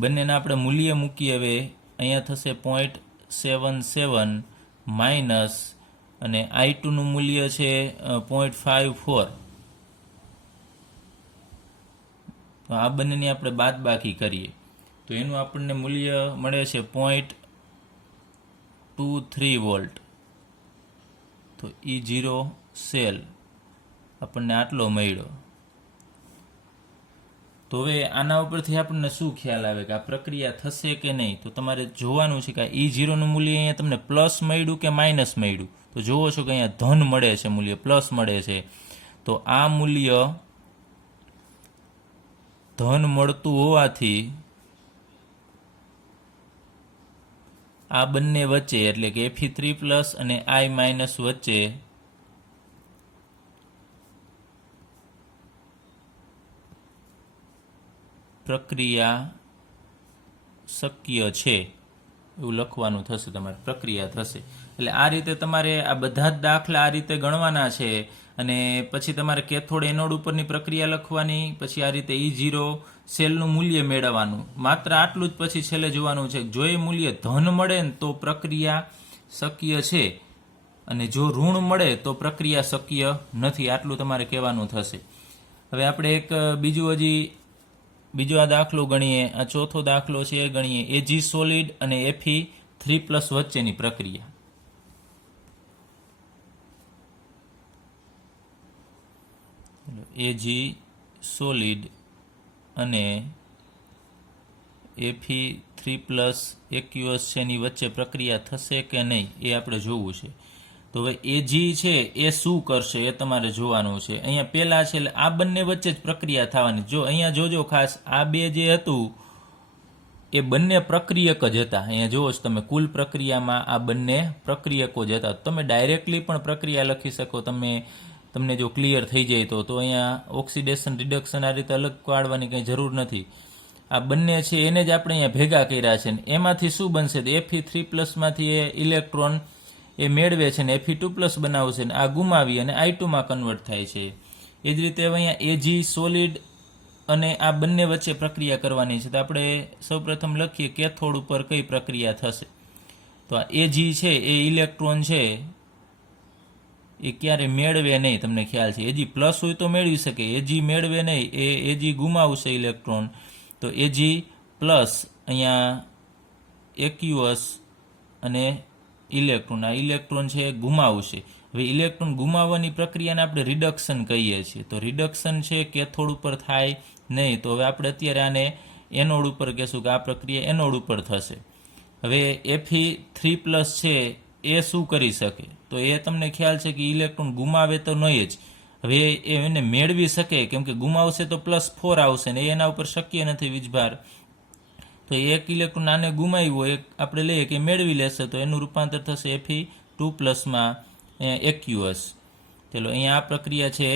બંનેના આપણે મૂલ્ય મૂકીએ. હવે અહીંયા થશે 0.77 માઇનસ અને I2નું મૂલ્ય છે 0.54. તો આ બંનેની આપણે બાદબાકી કરીએ તો એનું આપણને મૂલ્ય મળે છે 0.23 વોલ્ટ. તો E0 સેલ આપણને આટલો મળ્યો. તો હવે આના ઉપરથી આપણને શું ખ્યાલ આવે કે આ પ્રક્રિયા થશે કે નહીં, તો તમારે જોવાનું છે કે આ E0નું મૂલ્ય અહીંયા તમને પ્લસ મળ્યું કે માઇનસ મળ્યું. તો જુઓ છો કે અહીંયા ધન મળે છે, મૂલ્ય પ્લસ મળે છે. તો આ મૂલ્ય ધન મળતું હોવાથી આ બંને વચ્ચે એટલે કે Fe3+ અને I માઇનસ વચ્ચે પ્રક્રિયા શક્ય છે એવું લખવાનું થશે. તમારે પ્રક્રિયા થશે એટલે આ રીતે તમારે આ બધા જ દાખલા આ રીતે ગણવાના છે. અને પછી તમારે કેથોડ એનોડ ઉપરની પ્રક્રિયા લખવાની, પછી આ રીતે E0 સેલનું મૂલ્ય મેળવવાનું. માત્ર આટલું જ પછી છેલ્લે જોવાનું છે જો એ મૂલ્ય ધન મળે ને તો પ્રક્રિયા શક્ય છે અને જો ઋણ મળે તો પ્રક્રિયા શક્ય નથી. આટલું તમારે કહેવાનું થશે. હવે આપણે એક બીજો આ દાખલો ગણીએ. આ ચોથો દાખલો છે એ ગણીએ. Ag સોલિડ અને Fe3+ વચ્ચેની પ્રક્રિયા. Ag સોલિડ અને Fe3+ એક્યુઅસ છે એની વચ્ચે પ્રક્રિયા થશે કે નહીં એ આપણે જોવું છે. તો હવે Ag છે એ શું કરશે એ તમારે જોવાનું છે. અહીંયા પહેલા છે એટલે આ બંને વચ્ચે જ પ્રક્રિયા થવાની. જો અહીંયા જોજો ખાસ, આ બે જે હતું એ બંને પ્રક્રિયક જ હતા. અહીંયા જુઓ છો તમે કુલ પ્રક્રિયામાં આ બંને પ્રક્રિયકો જ હતા. તમે ડાયરેક્ટલી પણ પ્રક્રિયા લખી શકો તમને જો ક્લિયર થઈ જાય તો. અહીંયા ઓક્સિડેશન રિડક્શન આ રીતે અલગ કાઢવાની કંઈ જરૂર નથી. આ બંને છે એને જ આપણે અહીંયા ભેગા કર્યા છે. એમાંથી શું બનશે, તો Fe3+ માંથી એ ઇલેક્ટ્રોન એ મેળવે છે ને Fe2+ બનાવશે ને આ ગુમાવી અને I2 માં કન્વર્ટ થાય છે. એ જ રીતે હવે અહીંયા Ag સોલિડ અને આ બંને વચ્ચે પ્રક્રિયા કરવાની છે. તો આપણે સૌપ્રથમ લખીએ કેથોડ ઉપર કઈ પ્રક્રિયા થશે. તો આ Ag છે એ ઇલેક્ટ્રોન છે એ ક્યારે મેળવે નહીં, તમને ખ્યાલ છે. Ag પ્લસ હોય તો મેળવી શકે, Ag મેળવે નહીં, એ Ag ગુમાવશે ઇલેક્ટ્રોન. તો Ag પ્લસ અહીંયા એક્યુઅસ અને ઇલેક્ટ્રોન, આ ઇલેક્ટ્રોન છે એ ગુમાવશે. હવે ઇલેક્ટ્રોન ગુમાવવાની પ્રક્રિયાને આપણે રિડક્શન કહીએ છીએ. તો રિડક્શન છે કેથોડ ઉપર થાય નહીં. તો હવે આપણે અત્યારે આને એનોડ ઉપર કહેશું કે આ પ્રક્રિયા એનોડ ઉપર થશે. હવે Fe3+ છે એ શું કરી શકે? તો એ તમને ખ્યાલ છે કે ઇલેક્ટ્રોન ગુમાવે તો નહીં જ. હવે એને મેળવી શકે, કેમ કે ગુમાવશે તો +4 આવશે ને એના ઉપર શક્ય નથી વીજભાર. તો એક ઇલેક્ટ્રોન આને ગુમાવ્યો, એક આપણે લઈએ કે મેળવી લેશે, તો એનું રૂપાંતર થશે Fe2+ માં એક્યુઅસ. ચલો અહીંયા આ પ્રક્રિયા છે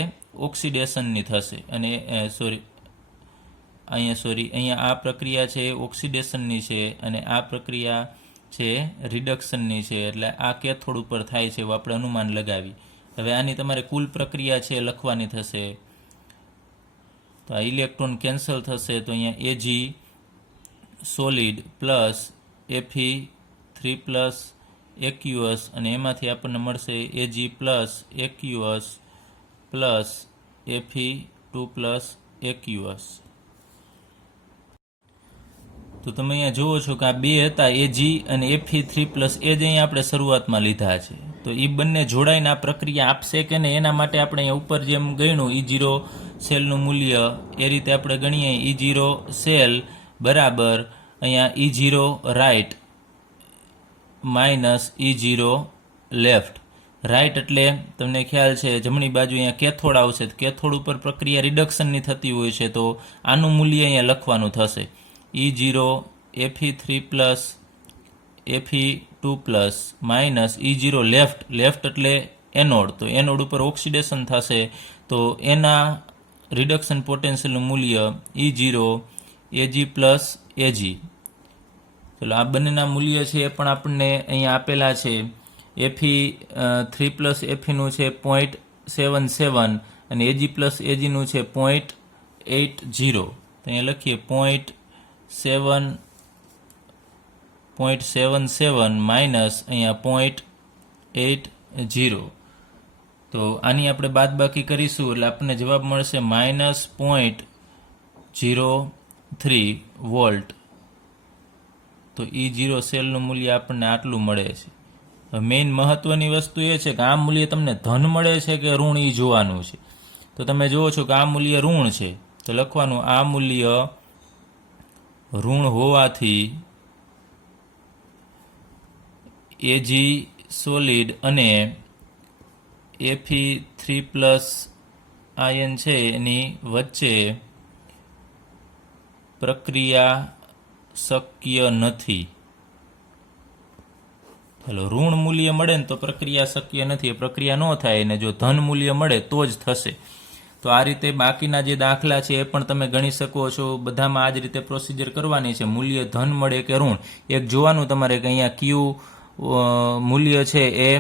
ઓક્સિડેશનની થશે અને અહીંયા આ પ્રક્રિયા છે ઓક્સિડેશનની છે અને આ પ્રક્રિયા છે રિડક્શનની છે. એટલે આ કેથોડ ઉપર થાય છે એવું આપણે અનુમાન લગાવી. હવે આની તમારે કુલ પ્રક્રિયા છે લખવાની થશે. તો આ ઇલેક્ટ્રોન કેન્સલ થશે. તો અહીંયા Ag સોલિડ પ્લસ Fe3+ એક્યુઅસ અને એમાંથી આપણને મળશે Ag પ્લસ એક્યુઅસ પ્લસ Fe2+ એક્યુઅસ. તો તમે અહીંયા જુઓ છો કે આ બે હતા Ag અને Fe3+, એ જ અહીંયા આપણે શરૂઆતમાં લીધા છે. તો એ બંને જોડાઈને આ પ્રક્રિયા આપશે કે નહીં, એના માટે આપણે અહીંયા ઉપર જેમ ગણ્યું E0 સેલનું મૂલ્ય એ રીતે આપણે ગણીએ. E0 સેલ બરાબર અહીંયા E0 right minus E0 left. Right એટલે તમને ખ્યાલ છે જમણી બાજુ અહીંયા કેથોડ આવશે. કેથોડ ઉપર પ્રક્રિયા રિડક્શનની થતી હોય છે, તો આનું મૂલ્ય અહીંયા લખવાનું થશે E0 Fe3+ Fe2+ minus E0 left. Left એટલે એનોડ. તો એનોડ ઉપર ઓક્સિડેશન થશે, તો એના રિડક્શન પોટેન્શિયલનું મૂલ્ય E0 Ag પ્લસ Ag. ચલો આ બંનેના મૂલ્ય છે એ પણ આપણને અહીંયા આપેલા છે. Fe3+ Feનું છે 0.77 અને Ag પ્લસ Agનું છે 0.80. તો અહીંયા લખીએ 0.77 માઇનસ અહીંયા 0.80. તો આની આપણે બાદબાકી કરીશું એટલે આપણને જવાબ મળશે -0.03 વોલ્ટ. તો E0 સેલનું મૂલ્ય આપણને આટલું મળે છે. મેઇન મહત્વની વસ્તુ એ છે કે આ મૂલ્ય તમને ધન મળે છે કે ઋણ, એ જોવાનું છે. તો તમે જુઓ છો કે આ મૂલ્ય ઋણ છે, તો લખવાનું આ મૂલ્ય ઋણ હોવાથી Ag સોલિડ અને Fe3+ આયન છે એની વચ્ચે પ્રક્રિયા શક્ય નથી. ચાલો ઋણ મૂલ્ય મળે ને તો પ્રક્રિયા શક્ય નથી, એ પ્રક્રિયા ન થાય. અને જો ધન મૂલ્ય મળે તો જ થશે. તો આ રીતે બાકીના જે દાખલા છે એ પણ તમે ગણી શકો છો. બધામાં આ જ રીતે પ્રોસિજર કરવાની છે. મૂલ્ય ધન મળે કે ઋણ, એક જોવાનું તમારે કે અહીંયા ક્યુ મૂલ્ય છે એ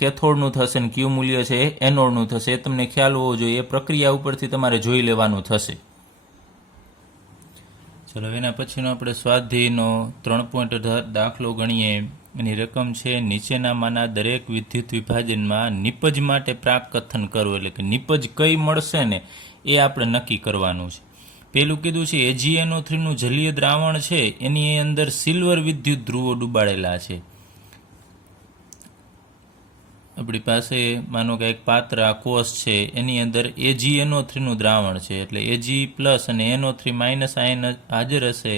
કેથોડનું થશે ને ક્યુ મૂલ્ય છે એ એનોડનું થશે. એ તમને ખ્યાલ હોવો જોઈએ. એ પ્રક્રિયા ઉપરથી તમારે જોઈ લેવાનું થશે. ચલો એના પછીનો આપણે સ્વાધ્યાયનો 3.18 દાખલો ગણીએ. એની રકમ છે નીચેનામાંના દરેક વિદ્યુત વિભાજનમાં નિપજ માટે પ્રાકકથન કરવું. એટલે કે નિપજ કઈ મળશે ને એ આપણે નક્કી કરવાનું છે. પેલું કીધું છે AgNO3નું જલીય દ્રાવણ છે એની અંદર સિલ્વર વિદ્યુત ધ્રુવો ડૂબાડેલા છે. આપણી પાસે માનો કે એક પાત્ર આ કોષ છે, એની અંદર AgNO3નું દ્રાવણ છે. એટલે Ag+ અને NO3- આયન હાજર હશે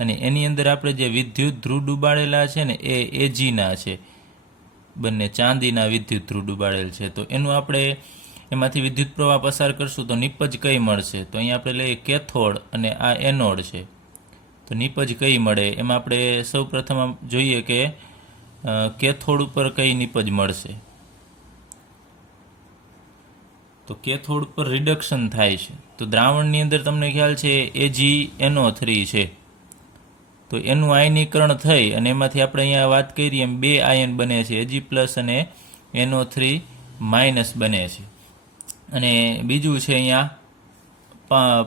અને એની અંદર આપણે જે વિદ્યુત ધ્રુવ ડૂબાડેલા છે ને એ Agના છે. બંને ચાંદીના વિદ્યુત ધ્રુવ ડૂબાડેલ છે. તો એનું આપણે એમાંથી વિદ્યુત પ્રવાહ પસાર કરશું તો નિપજ કઈ મળશે? તો અહીંયા આપણે લઈએ કેથોડ અને આ એનોડ છે. તો નિપજ કઈ મળે? એમાં આપણે સૌ પ્રથમ જોઈએ કે કેથોડ ઉપર કઈ નિપજ મળશે. તો કેથોડ ઉપર રિડક્શન થાય છે. તો દ્રાવણની અંદર તમને ખ્યાલ છે AgNO3 છે. તો એનું આયનીકરણ થઈ અને એમાંથી આપણે અહીંયા વાત કરી એમ 2 આયન બને છે, Ag+ અને NO3- બને છે. અને બીજું છે અહીંયા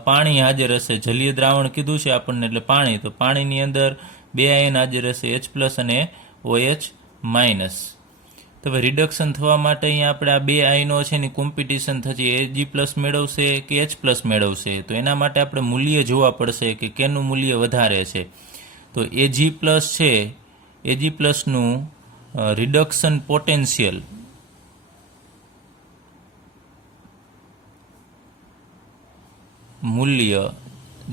પાણી હાજર હશે, જલીય દ્રાવણ કીધું છે આપણને એટલે પાણી, તો પાણીની અંદર 2 આયન હાજર હશે, H+ અને OH-. તો હવે રિડક્શન થવા માટે અહીંયા આપણે આ 2 આયનો છે એની કોમ્પિટિશન થશે, Ag+ મેળવશે કે H+ મેળવશે. તો એના માટે આપણે મૂલ્ય જોવા પડશે કે કેનું મૂલ્ય વધારે છે. તો Ag+ છે, Ag+નું રિડક્શન પોટેન્શિયલ મૂલ્ય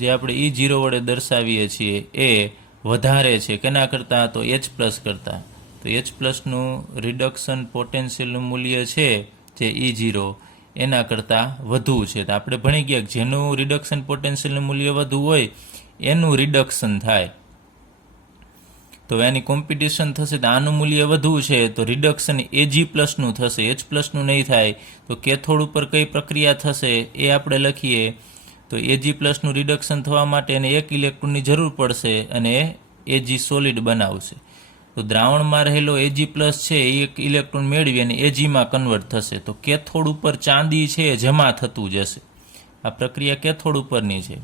જે આપણે E0 વડે દર્શાવીએ છીએ એ વધારે છે કેના કરતાં, તો H+ કરતાં. તો H+નું રિડક્શન પોટેન્શિયલનું મૂલ્ય છે જે E0 એના કરતાં વધુ છે. તો આપણે ભણી ગયા કે જેનું રિડક્શન પોટેન્શિયલનું મૂલ્ય વધુ હોય એનું રિડક્શન થાય. તો એની કોમ્પિટિશન થશે, તો આનું મૂલ્ય વધુ છે તો રિડક્શન Ag+નું થશે, H+નું નહીં થાય. તો કેથોડ ઉપર કઈ પ્રક્રિયા થશે એ આપણે લખીએ. તો Ag+નું રિડક્શન થવા માટે એને 1 ઇલેક્ટ્રોનની જરૂર પડશે અને Ag સોલિડ બનાવશે. તો દ્રાવણમાં રહેલો Ag+ છે એ 1 ઇલેક્ટ્રોન મેળવી અને Agમાં કન્વર્ટ થશે. તો કેથોડ ઉપર ચાંદી છે જમા થતું જશે. આ પ્રક્રિયા કેથોડ ઉપરની છે.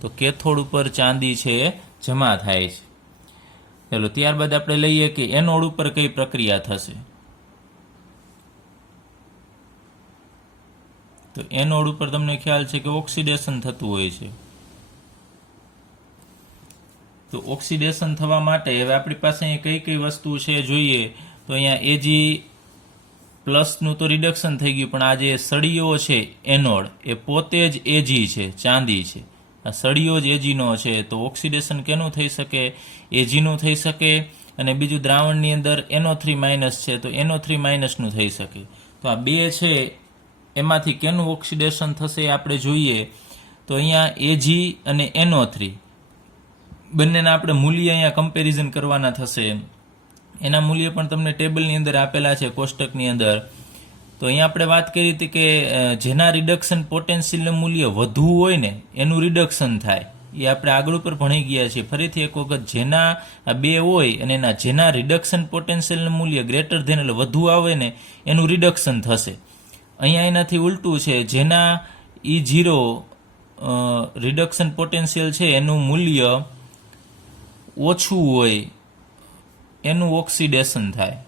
તો કેથોડ ઉપર ચાંદી છે જમા થાય છે. ચાલો ત્યારબાદ આપણે લઈએ કે એનોડ ઉપર કઈ પ્રક્રિયા થશે. તો એનોડ ઉપર તમને ખ્યાલ છે કે ઓક્સિડેશન થતું હોય છે. તો ઓક્સિડેશન થવા માટે હવે આપણી પાસે અહીં કઈ કઈ વસ્તુ છે જોઈએ. તો અહીંયા Ag+નું તો રિડક્શન થઈ ગયું, પણ આ જે સળિયો છે એનોડ એ પોતે જ Ag છે, ચાંદી છે. આ સળિયો જ Agનો છે. તો ઓક્સિડેશન કેનું થઈ શકે? Agનું થઈ શકે. અને બીજું દ્રાવણની અંદર NO3- છે તો NO3- નું થઈ શકે. તો આ બે છે એમાંથી કેનું ઓક્સિડેશન થશે આપણે જોઈએ. તો અહીંયા Ag અને NO3 બંનેના આપણે મૂલ્ય અહીંયા કમ્પેરિઝન કરવાના થશે. એના મૂલ્ય પણ તમને ટેબલની અંદર આપેલા છે, કોષ્ટકની અંદર. તો અહીંયા આપણે વાત કરી હતી કે જેના રિડક્શન પોટેન્શિયલનું મૂલ્ય વધુ હોય ને એનું રિડક્શન થાય. એ આપણે આગળ ઉપર ભણી ગયા છીએ. ફરીથી એક વખત, જેના આ બે હોય અને જેના રિડક્શન પોટેન્શિયલનું મૂલ્ય ગ્રેટર ધેન એટલે વધુ આવે ને એનું રિડક્શન થશે. અહીંયા એનાથી ઉલટું છે, જેના E0 રિડક્શન પોટેન્શિયલ છે એનું મૂલ્ય ઓછું હોય એનું ઓક્સિડેશન થાય.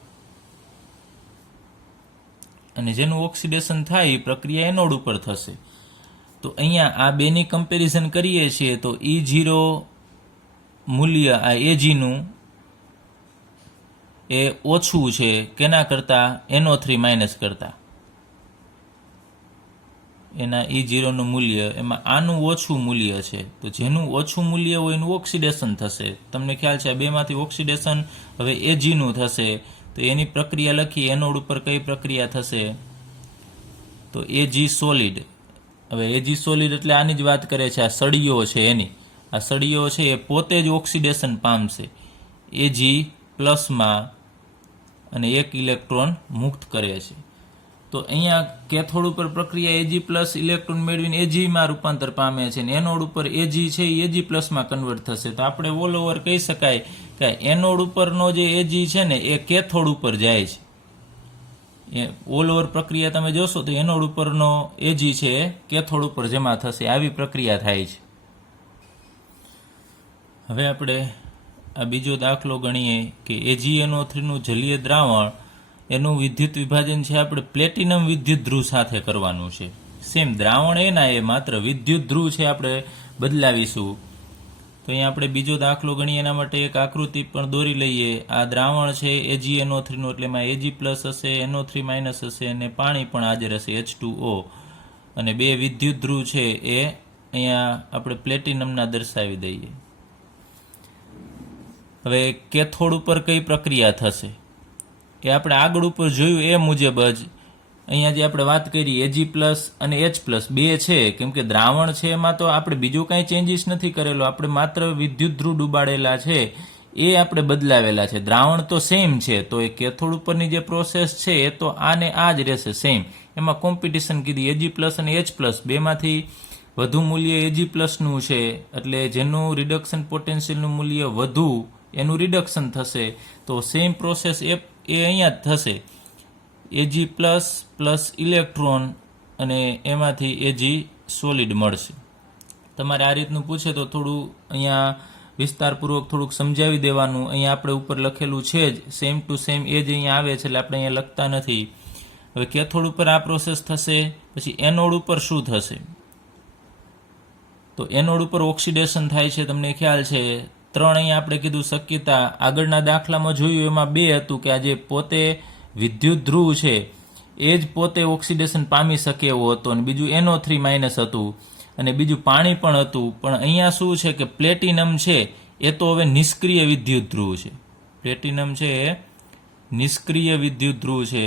અને જેનું ઓક્સિડેશન થાય એ પ્રક્રિયા એનોડ ઉપર થશે. તો અહીંયા આ બેની કમ્પેરિઝન કરીએ છીએ તો E0 મૂલ્ય આ Agનું એ ઓછું છે કેના કરતાં? NO3- કરતાં. એના E0નું મૂલ્ય એમાં આનું ઓછું મૂલ્ય છે. તો જેનું ઓછું મૂલ્ય હોય એનું ઓક્સિડેશન થશે. તમને ખ્યાલ છે આ બેમાંથી ઓક્સિડેશન હવે Agનું થશે. તો એની પ્રક્રિયા લખી, એનોડ ઉપર કઈ પ્રક્રિયા થશે? તો Ag સોલિડ. હવે Ag સોલિડ એટલે આની જ વાત કરે છે, આ સળિયો છે એની. આ સળિયો છે એ પોતે જ ઓક્સિડેશન પામશે Ag+માં અને 1 ઇલેક્ટ્રોન મુક્ત કરે છે. તો અહીંયા કેથોડ ઉપર પ્રક્રિયા Ag+ ઇલેક્ટ્રોન મેળવીને Agમાં રૂપાંતર પામે છે અને એનોડ ઉપર Ag છે એ Ag+માં કન્વર્ટ થશે. તો આપણે ઓલ ઓવર કહી શકાય કે એનોડ ઉપરનો જે Ag છે ને એ કેથોડ ઉપર જાય છે. ઓલ ઓવર પ્રક્રિયા તમે જોશો તો એનોડ ઉપરનો Ag છે એ કેથોડ ઉપર જમા થશે. આવી પ્રક્રિયા થાય છે. હવે આપણે આ બીજો દાખલો ગણીએ કે AgNO3નું જલીય દ્રાવણ એનું વિદ્યુત વિભાજન છે આપણે પ્લેટિનમ વિદ્યુત ધ્રુવ સાથે કરવાનું છે. સેમ દ્રાવણ એના એ માત્ર વિદ્યુત ધ્રુવ છે આપણે બદલાવીશું. તો અહીંયા આપણે બીજો દાખલો ગણીએ એના માટે એક આકૃતિ પણ દોરી લઈએ. આ દ્રાવણ છે AgNO3નું, એટલે એમાં Ag+ હશે, NO3- હશે અને પાણી પણ હાજર હશે H2O. અને બે વિદ્યુત ધ્રુવ છે એ અહીંયા આપણે પ્લેટિનમના દર્શાવી દઈએ. હવે કેથોડ ઉપર કઈ પ્રક્રિયા થશે એ આપણે આગળ ઉપર જોયું એ મુજબ જ અહીંયા જે આપણે વાત કરી Ag+ અને H+ બે છે, કેમ કે દ્રાવણ છે એમાં તો આપણે બીજું કાંઈ ચેન્જીસ નથી કરેલો. આપણે માત્ર વિદ્યુત ધ્રુવ ડૂબાડેલા છે એ આપણે બદલાવેલા છે. દ્રાવણ તો સેમ છે. તો એ કેથોડ ઉપરની જે પ્રોસેસ છે એ તો આ ને આ જ રહેશે સેમ. એમાં કોમ્પિટિશન કીધી Ag+ અને H+, બેમાંથી વધુ મૂલ્ય Ag+નું છે, એટલે જેનું રિડક્શન પોટેન્શિયલનું મૂલ્ય વધુ એનું રિડક્શન થશે. તો સેમ પ્રોસેસ એ અહીંયા જ થશે. Ag+ ઇલેક્ટ્રોન અને એમાંથી Ag સોલિડ મળશે. તમારે આ રીતનું પૂછે તો થોડું અહીંયા વિસ્તારપૂર્વક થોડુંક સમજાવી દેવાનું. અહીંયા આપણે ઉપર લખેલું છે જ, સેમ ટુ સેમ એ જ અહીંયા આવે છે, એટલે આપણે અહીંયા લખતા નથી. હવે કેથોડ ઉપર આ પ્રોસેસ થશે, પછી એનોડ ઉપર શું થશે? તો એનોડ ઉપર ઓક્સિડેશન થાય છે, તમને ખ્યાલ છે. 3 અહીંયા આપણે કીધું શક્યતા. આગળના દાખલામાં જોયું એમાં 2 હતું કે આ જે પોતે વિદ્યુત ધ્રુવ છે એ જ પોતે ઓક્સિડેશન પામી શકે એવો હતો, અને બીજું NO3- હતું, અને બીજું પાણી પણ હતું. પણ અહીંયા શું છે કે પ્લેટિનમ છે એ તો હવે નિષ્ક્રિય વિદ્યુત ધ્રુવ છે. પ્લેટિનમ છે એ નિષ્ક્રિય વિદ્યુત ધ્રુવ છે,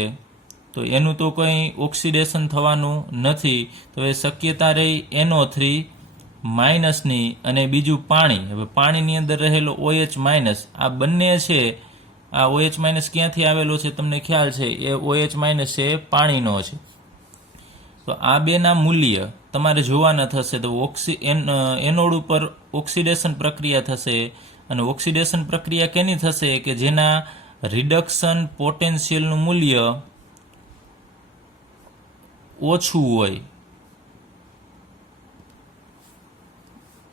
તો એનું તો કંઈ ઓક્સિડેશન થવાનું નથી. તો એ શક્યતા રહી NO3- અને બીજું પાણી. હવે પાણીની અંદર રહેલો OH-, આ બંને છે. આ OH- ક્યાંથી આવેલો છે તમને ખ્યાલ છે? એ OH- છે પાણીનો છે. તો આ બેના મૂલ્ય તમારે જોવાના થશે. તો એનોડ ઉપર ઓક્સિડેશન પ્રક્રિયા થશે, અને ઓક્સિડેશન પ્રક્રિયા કેની થશે? કે જેના રિડક્શન પોટેન્શિયલનું મૂલ્ય ઓછું હોય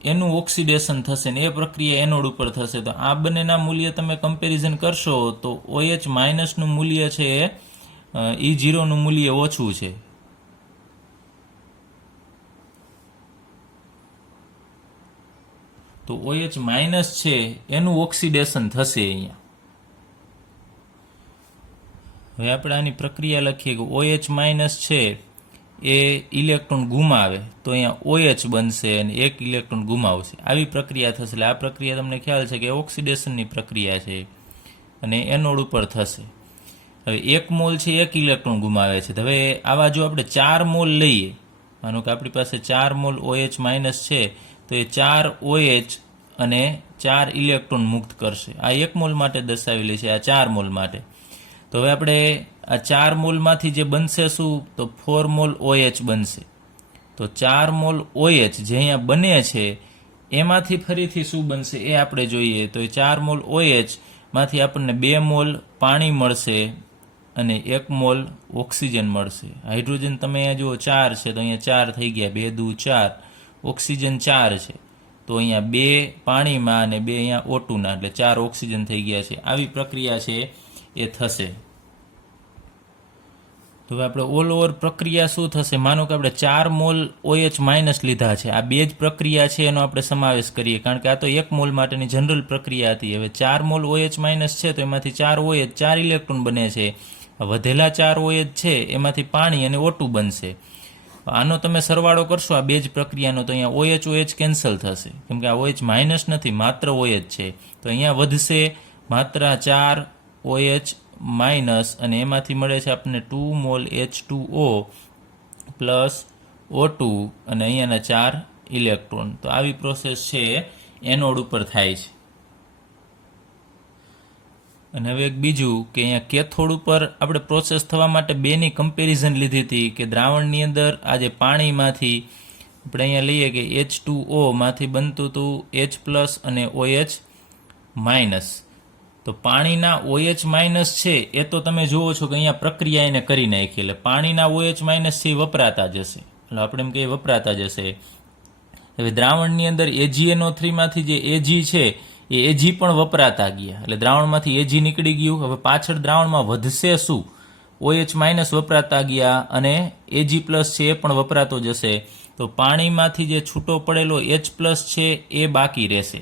એનું ઓક્સિડેશન થશે, ને એ પ્રક્રિયા એનોડ ઉપર થશે. તો આ બંનેના મૂલ્ય તમે કમ્પેરિઝન કરશો તો OH- નું મૂલ્ય છે E0 નું મૂલ્ય ઓછું છે. તો OH- છે એનું ઓક્સિડેશન થશે અહીંયા. હવે આપણે આની પ્રક્રિયા લખીએ કે OH- છે એ ઇલેક્ટ્રોન ગુમાવે તો અહીંયા OH બનશે અને એક ઇલેક્ટ્રોન ગુમાવશે. આવી પ્રક્રિયા થશે. એટલે આ પ્રક્રિયા તમને ખ્યાલ છે કે ઓક્સિડેશનની પ્રક્રિયા છે, અને એનોડ ઉપર થશે. હવે 1 મોલ છે 1 ઇલેક્ટ્રોન ગુમાવે છે. હવે આવા જો આપણે 4 મોલ લઈએ, માનો કે આપણી પાસે 4 મોલ OH- છે, તો એ 4 OH અને 4 ઇલેક્ટ્રોન મુક્ત કરશે. આ 1 મોલ માટે દર્શાવેલી છે, આ 4 મોલ માટે. તો હવે આપણે આ 4 મોલમાંથી જે બનશે શું? તો 4 મોલ OH બનશે. તો 4 મોલ OH જે અહીંયા બને છે એમાંથી ફરીથી શું બનશે એ આપણે જોઈએ. તો એ 4 મોલ OH માંથી આપણને 2 મોલ પાણી મળશે અને 1 મોલ ઓક્સિજન મળશે. હાઇડ્રોજન તમે અહીંયા જુઓ 4 છે, તો અહીંયા 4 થઈ ગયા, 2 દુ 4, ઓક્સિજન 4 છે, તો અહીંયા 2 પાણીમાં અને 2 અહીંયા O2ના, એટલે 4 ઓક્સિજન થઈ ગયા છે. આવી પ્રક્રિયા છે એ થશે. તો હવે આપણે ઓલ ઓવર પ્રક્રિયા શું થશે? માનો કે આપણે 4 મોલ OH- લીધા છે, આ 2 જ પ્રક્રિયા છે એનો આપણે સમાવેશ કરીએ, કારણ કે આ તો 1 મોલ માટેની જનરલ પ્રક્રિયા હતી. હવે 4 મોલ OH- છે, તો એમાંથી 4 OH 4 ઇલેક્ટ્રોન બને છે. વધેલા 4 OH છે એમાંથી પાણી અને O2 બનશે. આનો તમે સરવાળો કરશો આ 2 જ પ્રક્રિયાનો, તો અહીંયા OH કેન્સલ થશે, કેમ કે આ OH- નથી, માત્ર OH છે. તો અહીંયા વધશે માત્ર 4 OH- અને એમાંથી મળે છે આપણને 2 મોલ H2O પ્લસ O2 અને અહીંયાના 4 ઇલેક્ટ્રોન. તો આવી પ્રોસેસ છે એનોડ ઉપર થાય છે. અને હવે એક બીજું કે અહીંયા કેથોડ ઉપર આપણે પ્રોસેસ થવા માટે બેની કમ્પેરિઝન લીધી હતી કે દ્રાવણની અંદર આજે પાણીમાંથી આપણે અહીંયા લઈએ કે H2O માંથી બનતું હતું H+ અને OH-. તો પાણીના OH- છે એ તો તમે જુઓ છો કે અહીંયા પ્રક્રિયા એને કરી નાખી, એટલે પાણીના OH- છે એ વપરાતા જશે, એટલે આપણે એમ કહીએ વપરાતા જશે. હવે દ્રાવણની અંદર AgNO3 માંથી જે Ag છે એ Ag પણ વપરાતા ગયા, એટલે દ્રાવણમાંથી Ag નીકળી ગયું. હવે પાછળ દ્રાવણમાં વધશે શું? OH- વપરાતા ગયા અને Ag+ છે એ પણ વપરાતો જશે. તો પાણીમાંથી જે છૂટો પડેલો H+ છે એ બાકી રહેશે.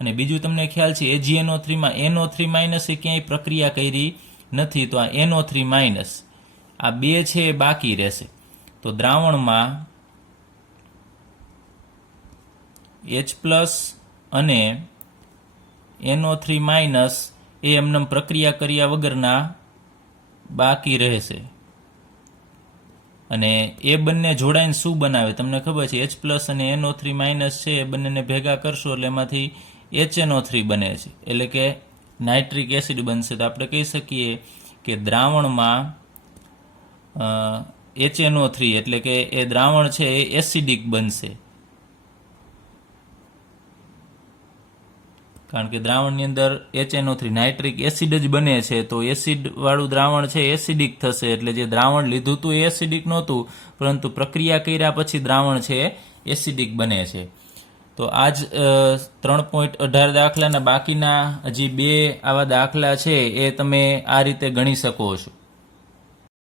અને બીજું તમને ખ્યાલ છે AgNO3 માં NO3- એ ક્યાંય પ્રક્રિયા કરી નથી, તો આ NO3- આ 2 છે એ બાકી રહેશે. તો દ્રાવણમાં H+ અને NO3- એ એમને પ્રક્રિયા કર્યા વગરના બાકી રહેશે. અને એ બંને જોડાઈને શું બનાવે તમને ખબર છે? H+ અને NO3- છે એ બંનેને ભેગા કરશો એટલે એમાંથી HNO3 બને છે, એટલે કે નાઇટ્રિક એસિડ બનશે. તો આપણે કહી શકીએ કે દ્રાવણમાં HNO3 એટલે કે એ દ્રાવણ છે એ એસિડિક બનશે. કારણ કે દ્રાવણની અંદર HNO3 નાઇટ્રિક એસિડ જ બને છે, તો એસિડવાળું દ્રાવણ છે એસિડિક થશે, એટલે જે દ્રાવણ લીધું હતું એ એસિડિક નહોતું, પરંતુ પ્રક્રિયા કર્યા પછી દ્રાવણ છે એ એસિડિક બને છે. તો આ જ 3.18 દાખલાના બાકીના હજી 2 આવા દાખલા છે એ તમે આ રીતે ગણી શકો છો.